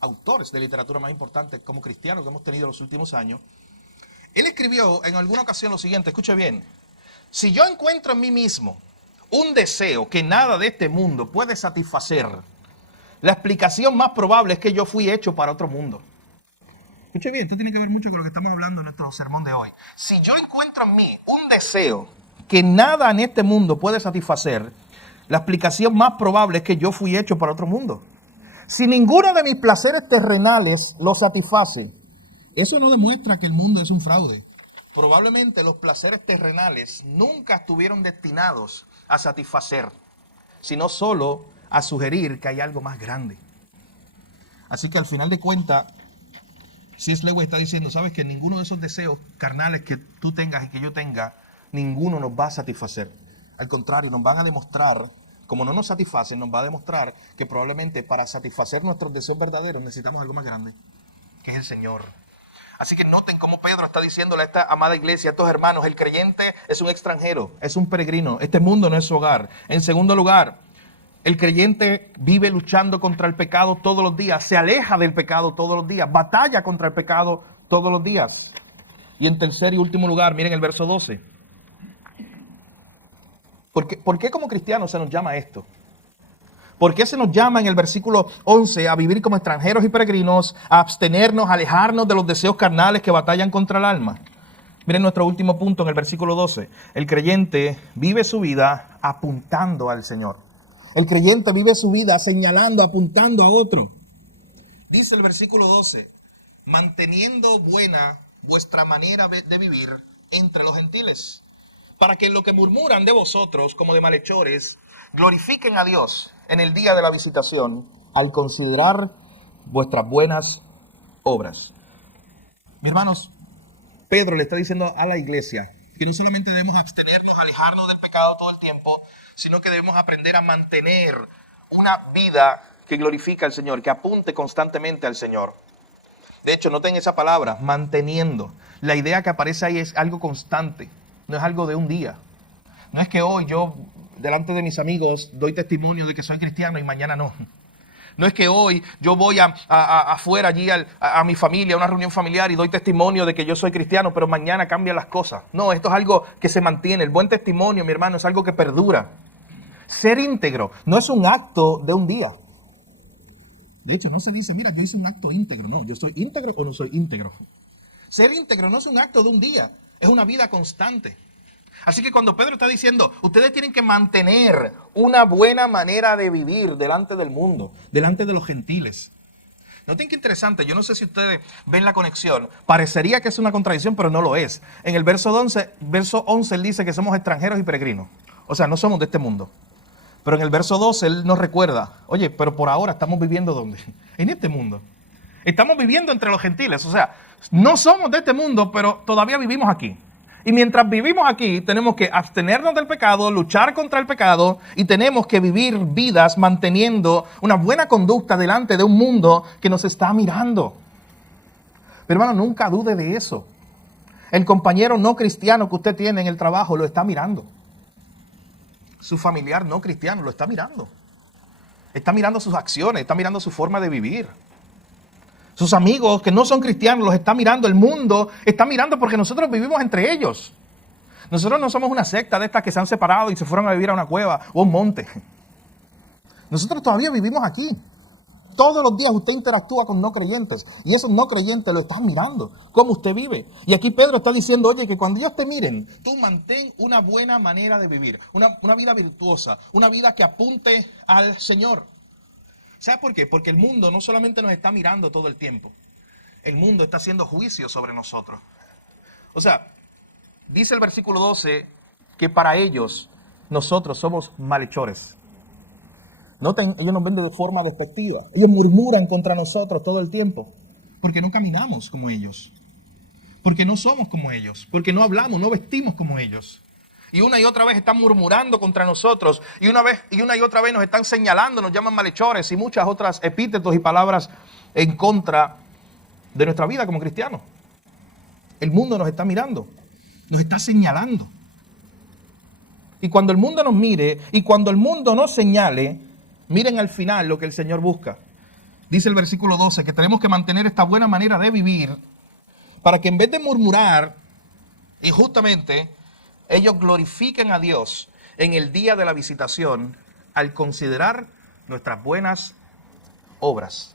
autores de literatura más importantes como cristiano que hemos tenido en los últimos años. Él escribió en alguna ocasión lo siguiente, escuche bien. Si yo encuentro en mí mismo un deseo que nada de este mundo puede satisfacer, la explicación más probable es que yo fui hecho para otro mundo. Escuche bien, esto tiene que ver mucho con lo que estamos hablando en nuestro sermón de hoy. Si yo encuentro en mí un deseo que nada en este mundo puede satisfacer, la explicación más probable es que yo fui hecho para otro mundo. Si ninguno de mis placeres terrenales lo satisface, eso no demuestra que el mundo es un fraude. Probablemente los placeres terrenales nunca estuvieron destinados a satisfacer, sino solo a sugerir que hay algo más grande. Así que al final de cuentas, C.S. Lewis está diciendo, sabes que ninguno de esos deseos carnales que tú tengas y que yo tenga, ninguno nos va a satisfacer. Al contrario, nos van a demostrar, como no nos satisfacen, nos va a demostrar que probablemente para satisfacer nuestros deseos verdaderos necesitamos algo más grande, que es el Señor. Así que noten cómo Pedro está diciéndole a esta amada iglesia, a estos hermanos, el creyente es un extranjero, es un peregrino. Este mundo no es su hogar. En segundo lugar, el creyente vive luchando contra el pecado todos los días, se aleja del pecado todos los días, batalla contra el pecado todos los días. Y en tercer y último lugar, miren el verso 12. ¿Por qué como cristianos se nos llama esto? ¿Por qué se nos llama en el versículo 11 a vivir como extranjeros y peregrinos, a abstenernos, a alejarnos de los deseos carnales que batallan contra el alma? Miren nuestro último punto en el versículo 12. El creyente vive su vida apuntando al Señor. El creyente vive su vida señalando, apuntando a otro. Dice el versículo 12, manteniendo buena vuestra manera de vivir entre los gentiles, para que en lo que murmuran de vosotros como de malhechores, glorifiquen a Dios en el día de la visitación al considerar vuestras buenas obras. Mis hermanos, Pedro le está diciendo a la iglesia que no solamente debemos abstenernos, alejarnos del pecado todo el tiempo, sino que debemos aprender a mantener una vida que glorifica al Señor, que apunte constantemente al Señor. De hecho, noten esa palabra, manteniendo. La idea que aparece ahí es algo constante, no es algo de un día. No es que hoy yo, delante de mis amigos, doy testimonio de que soy cristiano y mañana no. No es que hoy yo voy afuera allí a mi familia, a una reunión familiar y doy testimonio de que yo soy cristiano, pero mañana cambian las cosas. No, esto es algo que se mantiene. El buen testimonio, mi hermano, es algo que perdura. Ser íntegro no es un acto de un día. De hecho, no se dice, mira, yo hice un acto íntegro. No, yo soy íntegro o no soy íntegro. Ser íntegro no es un acto de un día, es una vida constante. Así que cuando Pedro está diciendo, ustedes tienen que mantener una buena manera de vivir delante del mundo, delante de los gentiles. Noten qué interesante, yo no sé si ustedes ven la conexión, parecería que es una contradicción, pero no lo es. En el verso 11 él dice que somos extranjeros y peregrinos, o sea, no somos de este mundo. Pero en el verso 12 él nos recuerda, oye, pero por ahora estamos viviendo ¿dónde? En este mundo. Estamos viviendo entre los gentiles, o sea, no somos de este mundo, pero todavía vivimos aquí. Y mientras vivimos aquí, tenemos que abstenernos del pecado, luchar contra el pecado y tenemos que vivir vidas manteniendo una buena conducta delante de un mundo que nos está mirando. Pero hermano, nunca dude de eso. El compañero no cristiano que usted tiene en el trabajo lo está mirando. Su familiar no cristiano lo está mirando. Está mirando sus acciones, está mirando su forma de vivir. Sus amigos que no son cristianos los está mirando, el mundo está mirando porque nosotros vivimos entre ellos. Nosotros no somos una secta de estas que se han separado y se fueron a vivir a una cueva o a un monte. Nosotros todavía vivimos aquí. Todos los días usted interactúa con no creyentes y esos no creyentes lo están mirando, cómo usted vive. Y aquí Pedro está diciendo, oye, que cuando ellos te miren, tú mantén una buena manera de vivir, una vida virtuosa, una vida que apunte al Señor. ¿Sabes por qué? Porque el mundo no solamente nos está mirando todo el tiempo, el mundo está haciendo juicio sobre nosotros. O sea, dice el versículo 12 que para ellos nosotros somos malhechores. Noten, ellos nos ven de forma despectiva. Ellos murmuran contra nosotros todo el tiempo, porque no caminamos como ellos, porque no somos como ellos, porque no hablamos, no vestimos como ellos. Y una y otra vez están murmurando contra nosotros. Y una y otra vez nos están señalando, nos llaman malhechores y muchas otras epítetos y palabras en contra de nuestra vida como cristianos. El mundo nos está mirando, nos está señalando. Y cuando el mundo nos mire y cuando el mundo nos señale, miren al final lo que el Señor busca. Dice el versículo 12 que tenemos que mantener esta buena manera de vivir para que en vez de murmurar injustamente, ellos glorifiquen a Dios en el día de la visitación al considerar nuestras buenas obras.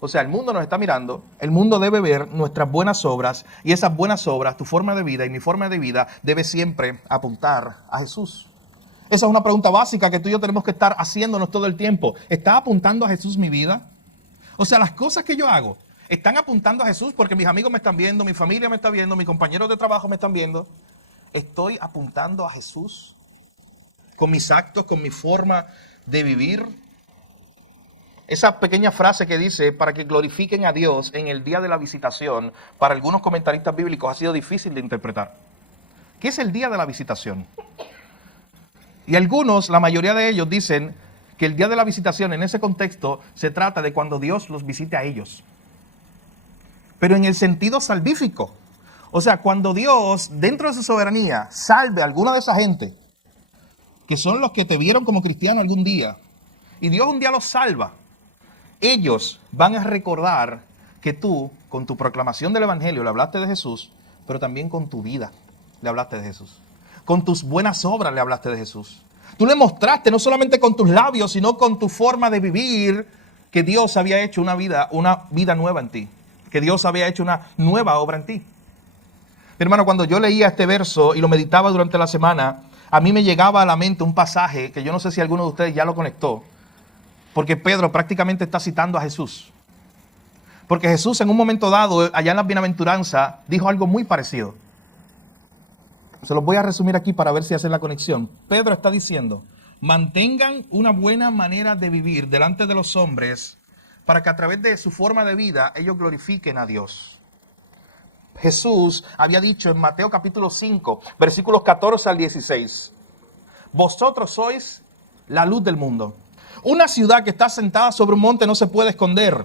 O sea, el mundo nos está mirando, el mundo debe ver nuestras buenas obras y esas buenas obras, tu forma de vida y mi forma de vida debe siempre apuntar a Jesús. Esa es una pregunta básica que tú y yo tenemos que estar haciéndonos todo el tiempo. ¿Está apuntando a Jesús mi vida? O sea, las cosas que yo hago, ¿están apuntando a Jesús? Porque mis amigos me están viendo, mi familia me está viendo, mis compañeros de trabajo me están viendo. ¿Estoy apuntando a Jesús con mis actos, con mi forma de vivir? Esa pequeña frase que dice, para que glorifiquen a Dios en el día de la visitación, para algunos comentaristas bíblicos ha sido difícil de interpretar. ¿Qué es el día de la visitación? Y algunos, la mayoría de ellos, dicen que el día de la visitación en ese contexto se trata de cuando Dios los visite a ellos. pero en el sentido salvífico. O sea, cuando Dios, dentro de su soberanía, salve a alguna de esa gente, que son los que te vieron como cristiano algún día, y Dios un día los salva, ellos van a recordar que tú, con tu proclamación del Evangelio, le hablaste de Jesús, pero también con tu vida le hablaste de Jesús. Con tus buenas obras le hablaste de Jesús. Tú le mostraste, no solamente con tus labios, sino con tu forma de vivir, que Dios había hecho una vida nueva en ti. Que Dios había hecho una nueva obra en ti. Hermano, cuando yo leía este verso y lo meditaba durante la semana, a mí me llegaba a la mente un pasaje que yo no sé si alguno de ustedes ya lo conectó, porque Pedro prácticamente está citando a Jesús. Porque Jesús en un momento dado, allá en la bienaventuranza, dijo algo muy parecido. Se los voy a resumir aquí para ver si hacen la conexión. Pedro está diciendo, mantengan una buena manera de vivir delante de los hombres para que a través de su forma de vida ellos glorifiquen a Dios. Jesús había dicho en Mateo capítulo 5, versículos 14 al 16, vosotros sois la luz del mundo. Una ciudad que está sentada sobre un monte no se puede esconder,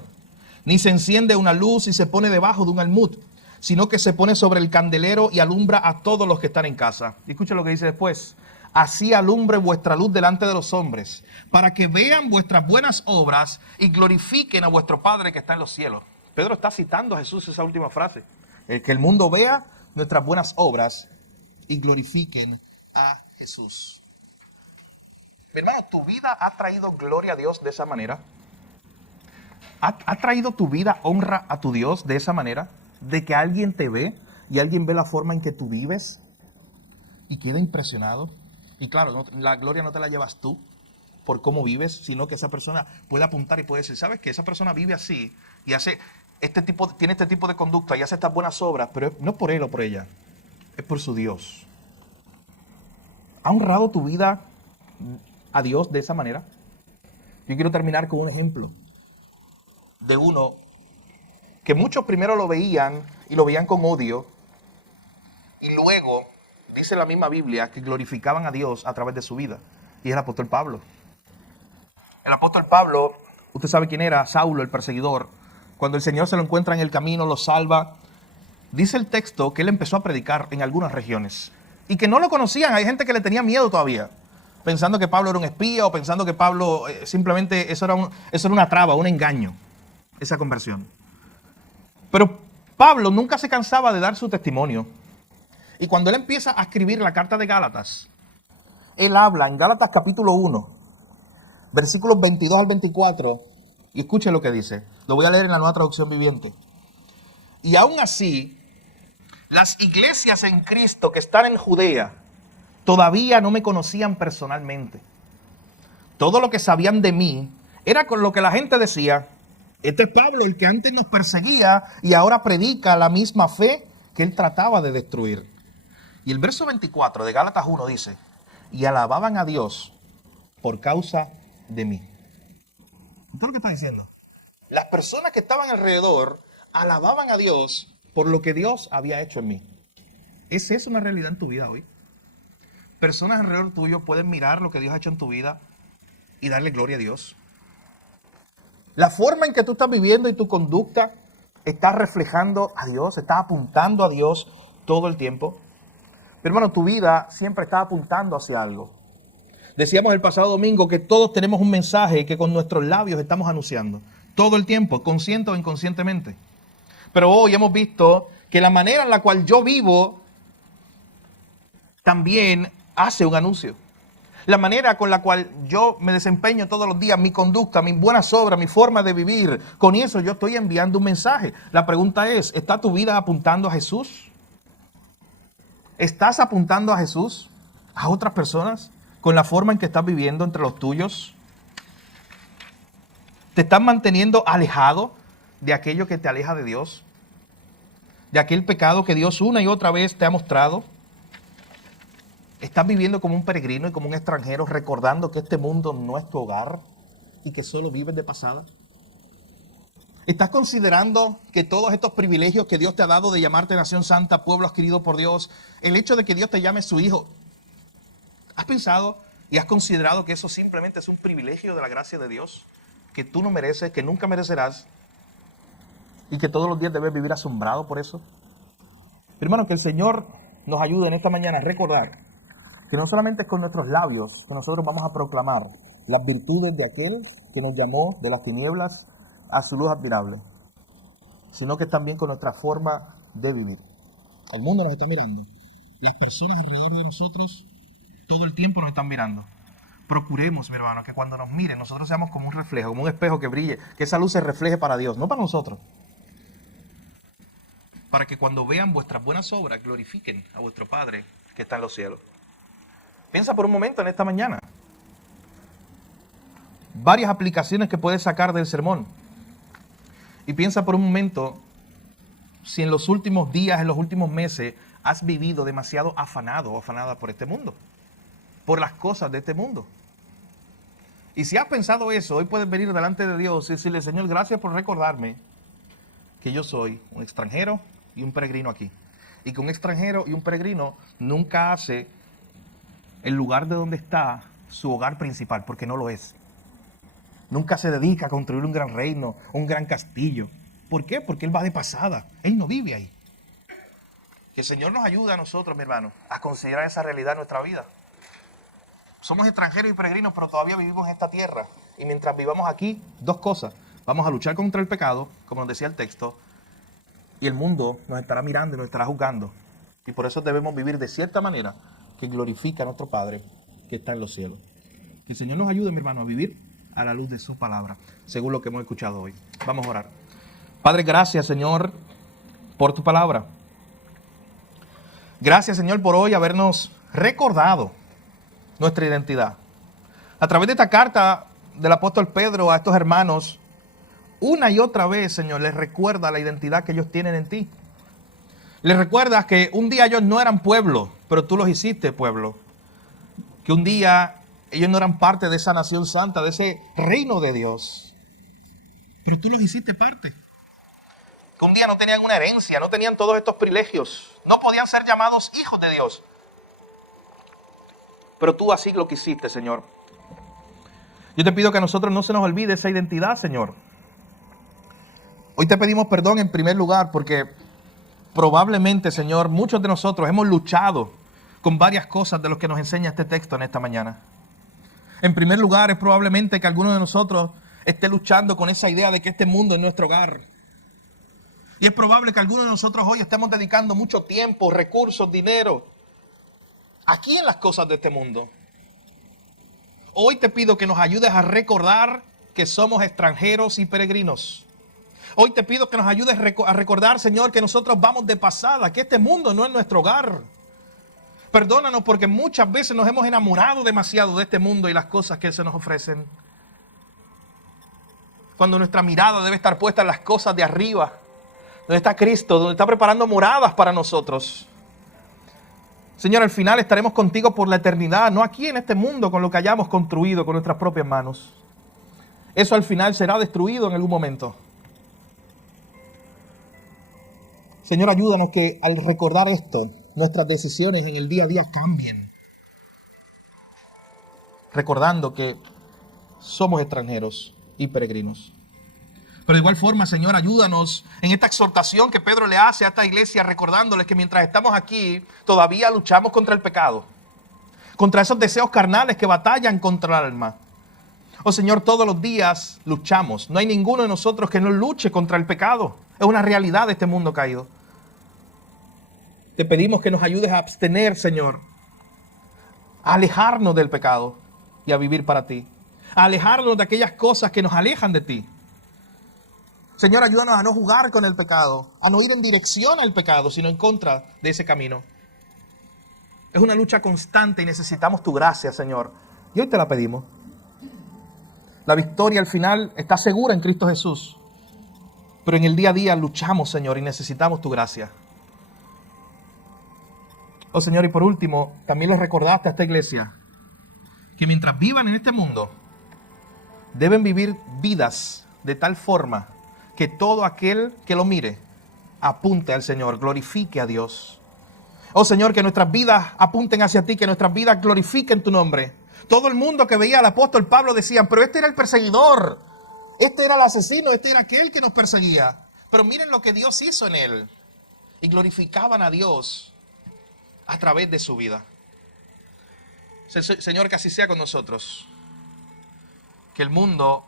ni se enciende una luz y se pone debajo de un almud, sino que se pone sobre el candelero y alumbra a todos los que están en casa. Y escuchen lo que dice después. Así alumbre vuestra luz delante de los hombres, para que vean vuestras buenas obras y glorifiquen a vuestro Padre que está en los cielos. Pedro está citando a Jesús esa última frase. Que el mundo vea nuestras buenas obras y glorifiquen a Jesús. Mi hermano, ¿tu vida ha traído gloria a Dios de esa manera? ¿Ha traído tu vida honra a tu Dios de esa manera? De que alguien te ve y alguien ve la forma en que tú vives y queda impresionado. Y claro, la gloria no te la llevas tú por cómo vives, sino que esa persona puede apuntar y puede decir, ¿sabes qué? Esa persona vive así y tiene este tipo de conducta y hace estas buenas obras, pero no por él o por ella, es por su Dios. ¿Ha honrado tu vida a Dios de esa manera? Yo quiero terminar con un ejemplo de uno que muchos primero lo veían y lo veían con odio, y luego dice la misma Biblia que glorificaban a Dios a través de su vida, y es el apóstol Pablo. El apóstol Pablo, usted sabe quién era, Saulo, el perseguidor. Cuando el Señor se lo encuentra en el camino, lo salva, dice el texto que él empezó a predicar en algunas regiones, y que no lo conocían. Hay gente que le tenía miedo todavía, pensando que Pablo era un espía, o pensando que Pablo simplemente eso era una traba, un engaño, esa conversión. Pero Pablo nunca se cansaba de dar su testimonio. Y cuando él empieza a escribir la carta de Gálatas, él habla en Gálatas capítulo 1, versículos 22 al 24, y escuche lo que dice. Lo voy a leer en la Nueva Traducción Viviente. Y aún así, las iglesias en Cristo que están en Judea todavía no me conocían personalmente. Todo lo que sabían de mí era con lo que la gente decía, este es Pablo, el que antes nos perseguía y ahora predica la misma fe que él trataba de destruir. Y el verso 24 de Gálatas 1 dice, y alababan a Dios por causa de mí. ¿Esto es lo que está diciendo? Las personas que estaban alrededor alababan a Dios por lo que Dios había hecho en mí. ¿Es eso una realidad en tu vida hoy? Personas alrededor tuyo pueden mirar lo que Dios ha hecho en tu vida y darle gloria a Dios. La forma en que tú estás viviendo y tu conducta está reflejando a Dios, está apuntando a Dios todo el tiempo. Pero hermano, tu vida siempre está apuntando hacia algo. Decíamos el pasado domingo que todos tenemos un mensaje que con nuestros labios estamos anunciando. Todo el tiempo, consciente o inconscientemente. Pero hoy hemos visto que la manera en la cual yo vivo también hace un anuncio. La manera con la cual yo me desempeño todos los días, mi conducta, mis buenas obras, mi forma de vivir, con eso yo estoy enviando un mensaje. La pregunta es, ¿está tu vida apuntando a Jesús? ¿Estás apuntando a Jesús, a otras personas, con la forma en que estás viviendo entre los tuyos? ¿Te estás manteniendo alejado de aquello que te aleja de Dios? ¿De aquel pecado que Dios una y otra vez te ha mostrado? ¿Estás viviendo como un peregrino y como un extranjero, recordando que este mundo no es tu hogar y que solo vives de pasada? ¿Estás considerando que todos estos privilegios que Dios te ha dado de llamarte nación santa, pueblo adquirido por Dios, el hecho de que Dios te llame su hijo, has pensado y has considerado que eso simplemente es un privilegio de la gracia de Dios, que tú no mereces, que nunca merecerás? y que todos los días debes vivir asombrado por eso. Hermano, que el Señor nos ayude en esta mañana a recordar que no solamente es con nuestros labios que nosotros vamos a proclamar las virtudes de aquel que nos llamó de las tinieblas a su luz admirable, sino que también con nuestra forma de vivir. El mundo nos está mirando. Las personas alrededor de nosotros todo el tiempo nos están mirando. Procuremos, mi hermano, que cuando nos miren nosotros seamos como un reflejo, como un espejo que brille, que esa luz se refleje para Dios, no para nosotros. Para que cuando vean vuestras buenas obras glorifiquen a vuestro Padre que está en los cielos. Piensa por un momento en esta mañana. Varias aplicaciones que puedes sacar del sermón. Y piensa por un momento si en los últimos días, en los últimos meses, has vivido demasiado afanado o afanada por este mundo, por las cosas de este mundo. Y si has pensado eso, hoy puedes venir delante de Dios y decirle: Señor, gracias por recordarme que yo soy un extranjero y un peregrino aquí. Y que un extranjero y un peregrino nunca hace el lugar de donde está su hogar principal, porque no lo es. Nunca se dedica a construir un gran reino, un gran castillo. ¿Por qué? Porque Él va de pasada. Él no vive ahí. Que el Señor nos ayude a nosotros, mi hermano, a considerar esa realidad en nuestra vida. Somos extranjeros y peregrinos, pero todavía vivimos en esta tierra. Y mientras vivamos aquí, dos cosas. Vamos a luchar contra el pecado, como nos decía el texto, y el mundo nos estará mirando y nos estará juzgando. Y por eso debemos vivir de cierta manera que glorifica a nuestro Padre que está en los cielos. Que el Señor nos ayude, mi hermano, a vivir a la luz de su palabra, según lo que hemos escuchado hoy. Vamos a orar. Padre, gracias, Señor, por tu palabra. Gracias, Señor, por hoy habernos recordado nuestra identidad. A través de esta carta del apóstol Pedro a estos hermanos, una y otra vez, Señor, les recuerda la identidad que ellos tienen en ti. Les recuerdas que un día ellos no eran pueblo, pero tú los hiciste pueblo. Que un día ellos no eran parte de esa nación santa, de ese reino de Dios, pero tú los hiciste parte. Que un día no tenían una herencia, no tenían todos estos privilegios, no podían ser llamados hijos de Dios. Pero tú así lo quisiste, Señor. Yo te pido que a nosotros no se nos olvide esa identidad, Señor. Hoy te pedimos perdón en primer lugar porque probablemente, Señor, muchos de nosotros hemos luchado con varias cosas de lo que nos enseña este texto en esta mañana. En primer lugar, es probablemente que alguno de nosotros esté luchando con esa idea de que este mundo es nuestro hogar. Y es probable que algunos de nosotros hoy estemos dedicando mucho tiempo, recursos, dinero, aquí en las cosas de este mundo. Hoy te pido que nos ayudes a recordar que somos extranjeros y peregrinos. Hoy te pido que nos ayudes a recordar, Señor, que nosotros vamos de pasada, que este mundo no es nuestro hogar. Perdónanos porque muchas veces nos hemos enamorado demasiado de este mundo y las cosas que se nos ofrecen. Cuando nuestra mirada debe estar puesta en las cosas de arriba, donde está Cristo, donde está preparando moradas para nosotros. Señor, al final estaremos contigo por la eternidad, no aquí en este mundo con lo que hayamos construido con nuestras propias manos. Eso al final será destruido en algún momento. Señor, ayúdanos que al recordar esto, nuestras decisiones en el día a día cambien. Recordando que somos extranjeros y peregrinos. Pero de igual forma, Señor, ayúdanos en esta exhortación que Pedro le hace a esta iglesia, recordándoles que mientras estamos aquí, todavía luchamos contra el pecado. Contra esos deseos carnales que batallan contra el alma. Oh Señor, todos los días luchamos. No hay ninguno de nosotros que no luche contra el pecado. Es una realidad de este mundo caído. Te pedimos que nos ayudes a abstener, Señor, a alejarnos del pecado y a vivir para ti. A alejarnos de aquellas cosas que nos alejan de ti. Señor, ayúdanos a no jugar con el pecado, a no ir en dirección al pecado, sino en contra de ese camino. Es una lucha constante y necesitamos tu gracia, Señor. Y hoy te la pedimos. La victoria al final está segura en Cristo Jesús. Pero en el día a día luchamos, Señor, y necesitamos tu gracia. Oh Señor, y por último, también les recordaste a esta iglesia que mientras vivan en este mundo, deben vivir vidas de tal forma que todo aquel que lo mire apunte al Señor, glorifique a Dios. Oh Señor, que nuestras vidas apunten hacia ti, que nuestras vidas glorifiquen tu nombre. Todo el mundo que veía al apóstol Pablo decían, pero este era el perseguidor, este era el asesino, este era aquel que nos perseguía. Pero miren lo que Dios hizo en él. Y glorificaban a Dios a través de su vida. Señor, que así sea con nosotros. Que el mundo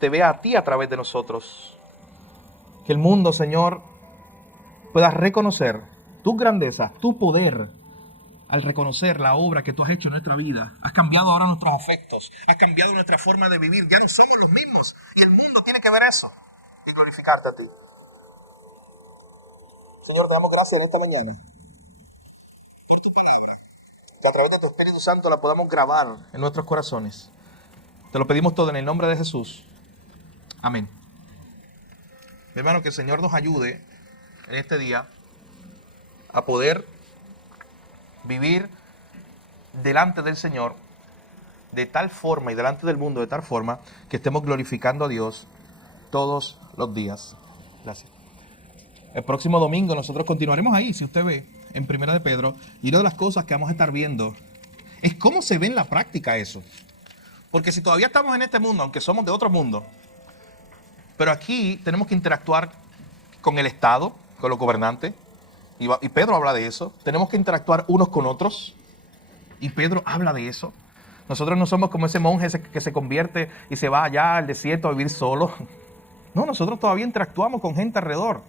te vea a ti a través de nosotros. Que el mundo, Señor, pueda reconocer tu grandeza, tu poder, al reconocer la obra que tú has hecho en nuestra vida. Has cambiado ahora nuestros afectos, has cambiado nuestra forma de vivir. Ya no somos los mismos y el mundo tiene que ver eso y glorificarte a ti. Señor, te damos gracias en esta mañana por tu palabra, que a través de tu Espíritu Santo la podamos grabar en nuestros corazones. Te lo pedimos todo en el nombre de Jesús. Amén. Mi hermano, que el Señor nos ayude en este día a poder vivir delante del Señor de tal forma y delante del mundo de tal forma que estemos glorificando a Dios todos los días. Gracias. El próximo domingo nosotros continuaremos ahí, si usted ve, en Primera de Pedro, y una de las cosas que vamos a estar viendo es cómo se ve en la práctica eso. Porque si todavía estamos en este mundo, aunque somos de otro mundo, pero aquí tenemos que interactuar con el Estado, con los gobernantes, y Pedro habla de eso. Tenemos que interactuar unos con otros, y Pedro habla de eso. Nosotros no somos como ese monje que se convierte y se va allá al desierto a vivir solo. No, nosotros todavía interactuamos con gente alrededor.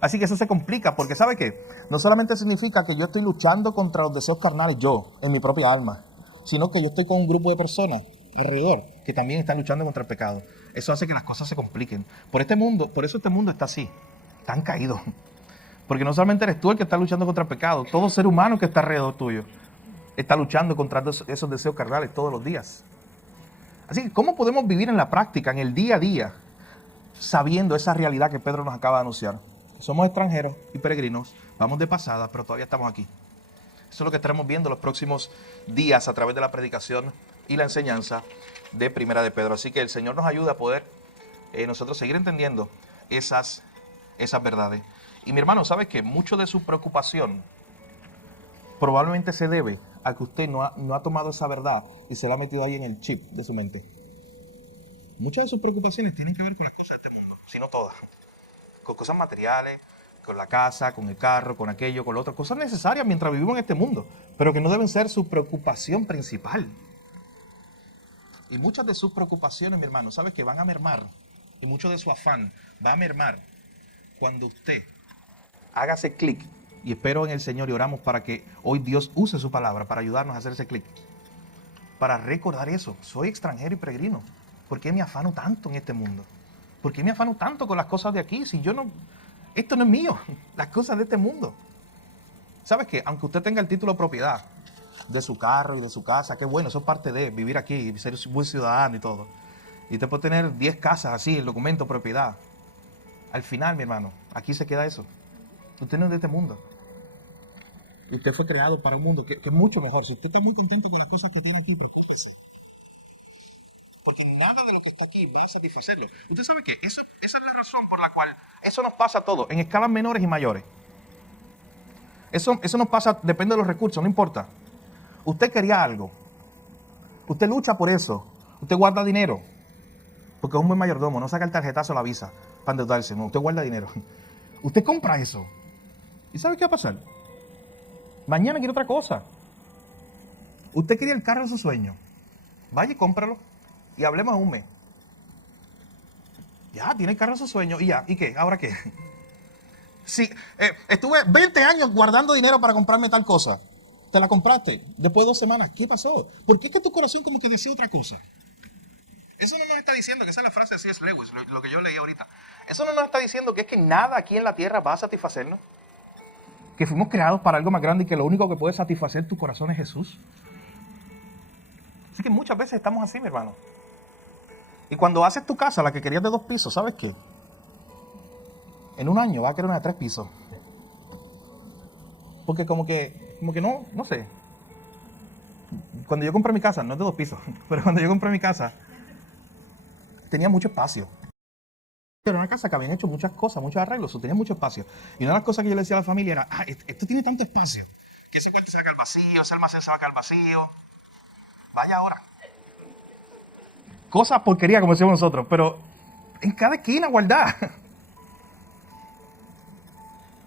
Así que eso se complica, porque ¿sabe qué? No solamente significa que yo estoy luchando contra los deseos carnales yo, en mi propia alma, sino que yo estoy con un grupo de personas alrededor que también están luchando contra el pecado. Eso hace que las cosas se compliquen. Por eso este mundo está así, tan caído. Porque no solamente eres tú el que está luchando contra el pecado, todo ser humano que está alrededor tuyo está luchando contra esos deseos carnales todos los días. Así que, ¿cómo podemos vivir en la práctica, en el día a día, sabiendo esa realidad que Pedro nos acaba de anunciar? Somos extranjeros y peregrinos, vamos de pasada, pero todavía estamos aquí. Eso es lo que estaremos viendo los próximos días a través de la predicación y la enseñanza de Primera de Pedro. Así que el Señor nos ayuda a poder nosotros seguir entendiendo esas verdades. Y mi hermano, ¿sabe qué? Mucho de su preocupación probablemente se debe a que usted no ha tomado esa verdad y se la ha metido ahí en el chip de su mente. Muchas de sus preocupaciones tienen que ver con las cosas de este mundo, si no todas. Con cosas materiales, con la casa, con el carro, con aquello, con lo otro. Cosas necesarias mientras vivimos en este mundo, pero que no deben ser su preocupación principal. Y muchas de sus preocupaciones, mi hermano, ¿sabes que van a mermar? Y mucho de su afán va a mermar cuando usted hágase clic. Y espero en el Señor y oramos para que hoy Dios use su palabra para ayudarnos a hacer ese clic. Para recordar eso. Soy extranjero y peregrino. ¿Por qué me afano tanto en este mundo? ¿Por qué me afano tanto con las cosas de aquí? Si yo no... Esto no es mío. Las cosas de este mundo. ¿Sabes qué? Aunque usted tenga el título de propiedad de su carro y de su casa, qué bueno, eso es parte de vivir aquí y ser buen ciudadano y todo. Y usted puede tener 10 casas así, el documento de propiedad. Al final, mi hermano, aquí se queda eso. Usted no es de este mundo. Y usted fue creado para un mundo que es mucho mejor. Si usted está muy contento con las cosas que tiene aquí, pues porque nada de lo que está aquí va a satisfacerlo. Usted sabe que esa es la razón por la cual eso nos pasa a todos, en escalas menores y mayores. Eso nos pasa, depende de los recursos, no importa. Usted quería algo. Usted lucha por eso. Usted guarda dinero. Porque es un buen mayordomo, no saca el tarjetazo o la visa para endeudarse. No, usted guarda dinero. Usted compra eso. ¿Y sabe qué va a pasar? Mañana quiere otra cosa. Usted quería el carro de su sueño. Vaya y cómpralo. Y hablemos en un mes. Ya, tiene el carro de su sueño. ¿Y ya? ¿Y qué? ¿Ahora qué? Sí, estuve 20 años guardando dinero para comprarme tal cosa. Te la compraste. Después de 2 semanas. ¿Qué pasó? ¿Por qué es que tu corazón como que desea otra cosa? Eso no nos está diciendo, que esa es la frase de C.S. Lewis, lo que yo leí ahorita. Eso no nos está diciendo que es que nada aquí en la tierra va a satisfacernos. Que fuimos creados para algo más grande y que lo único que puede satisfacer tu corazón es Jesús. Así que muchas veces estamos así, mi hermano. Y cuando haces tu casa, la que querías de 2 pisos, ¿sabes qué? En un año va a querer una de 3 pisos. Porque como que no sé. Cuando yo compré mi casa, no es de 2 pisos, pero cuando yo compré mi casa, tenía mucho espacio. Era una casa que habían hecho muchas cosas, muchos arreglos, tenía mucho espacio. Y una de las cosas que yo le decía a la familia era, esto tiene tanto espacio, que ese cuarto se va a quedar vacío, ese almacén se va a quedar vacío. Vaya ahora. Cosas porquería, como decimos nosotros, pero en cada esquina guardada.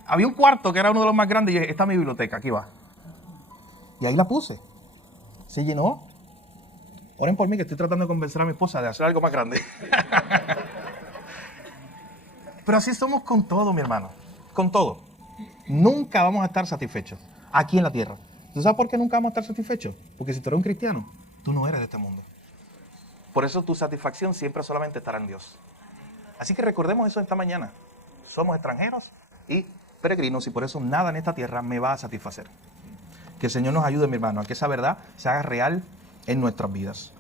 había un cuarto que era uno de los más grandes y dije, esta es mi biblioteca, aquí va. Y ahí la puse. Se llenó. Oren por mí que estoy tratando de convencer a mi esposa de hacer algo más grande. Pero así somos con todo, mi hermano. Con todo. Nunca vamos a estar satisfechos aquí en la tierra. ¿Tú sabes por qué nunca vamos a estar satisfechos? Porque si tú eres un cristiano, tú no eres de este mundo. Por eso tu satisfacción siempre solamente estará en Dios. Así que recordemos eso esta mañana. Somos extranjeros y peregrinos y por eso nada en esta tierra me va a satisfacer. Que el Señor nos ayude, mi hermano, a que esa verdad se haga real en nuestras vidas.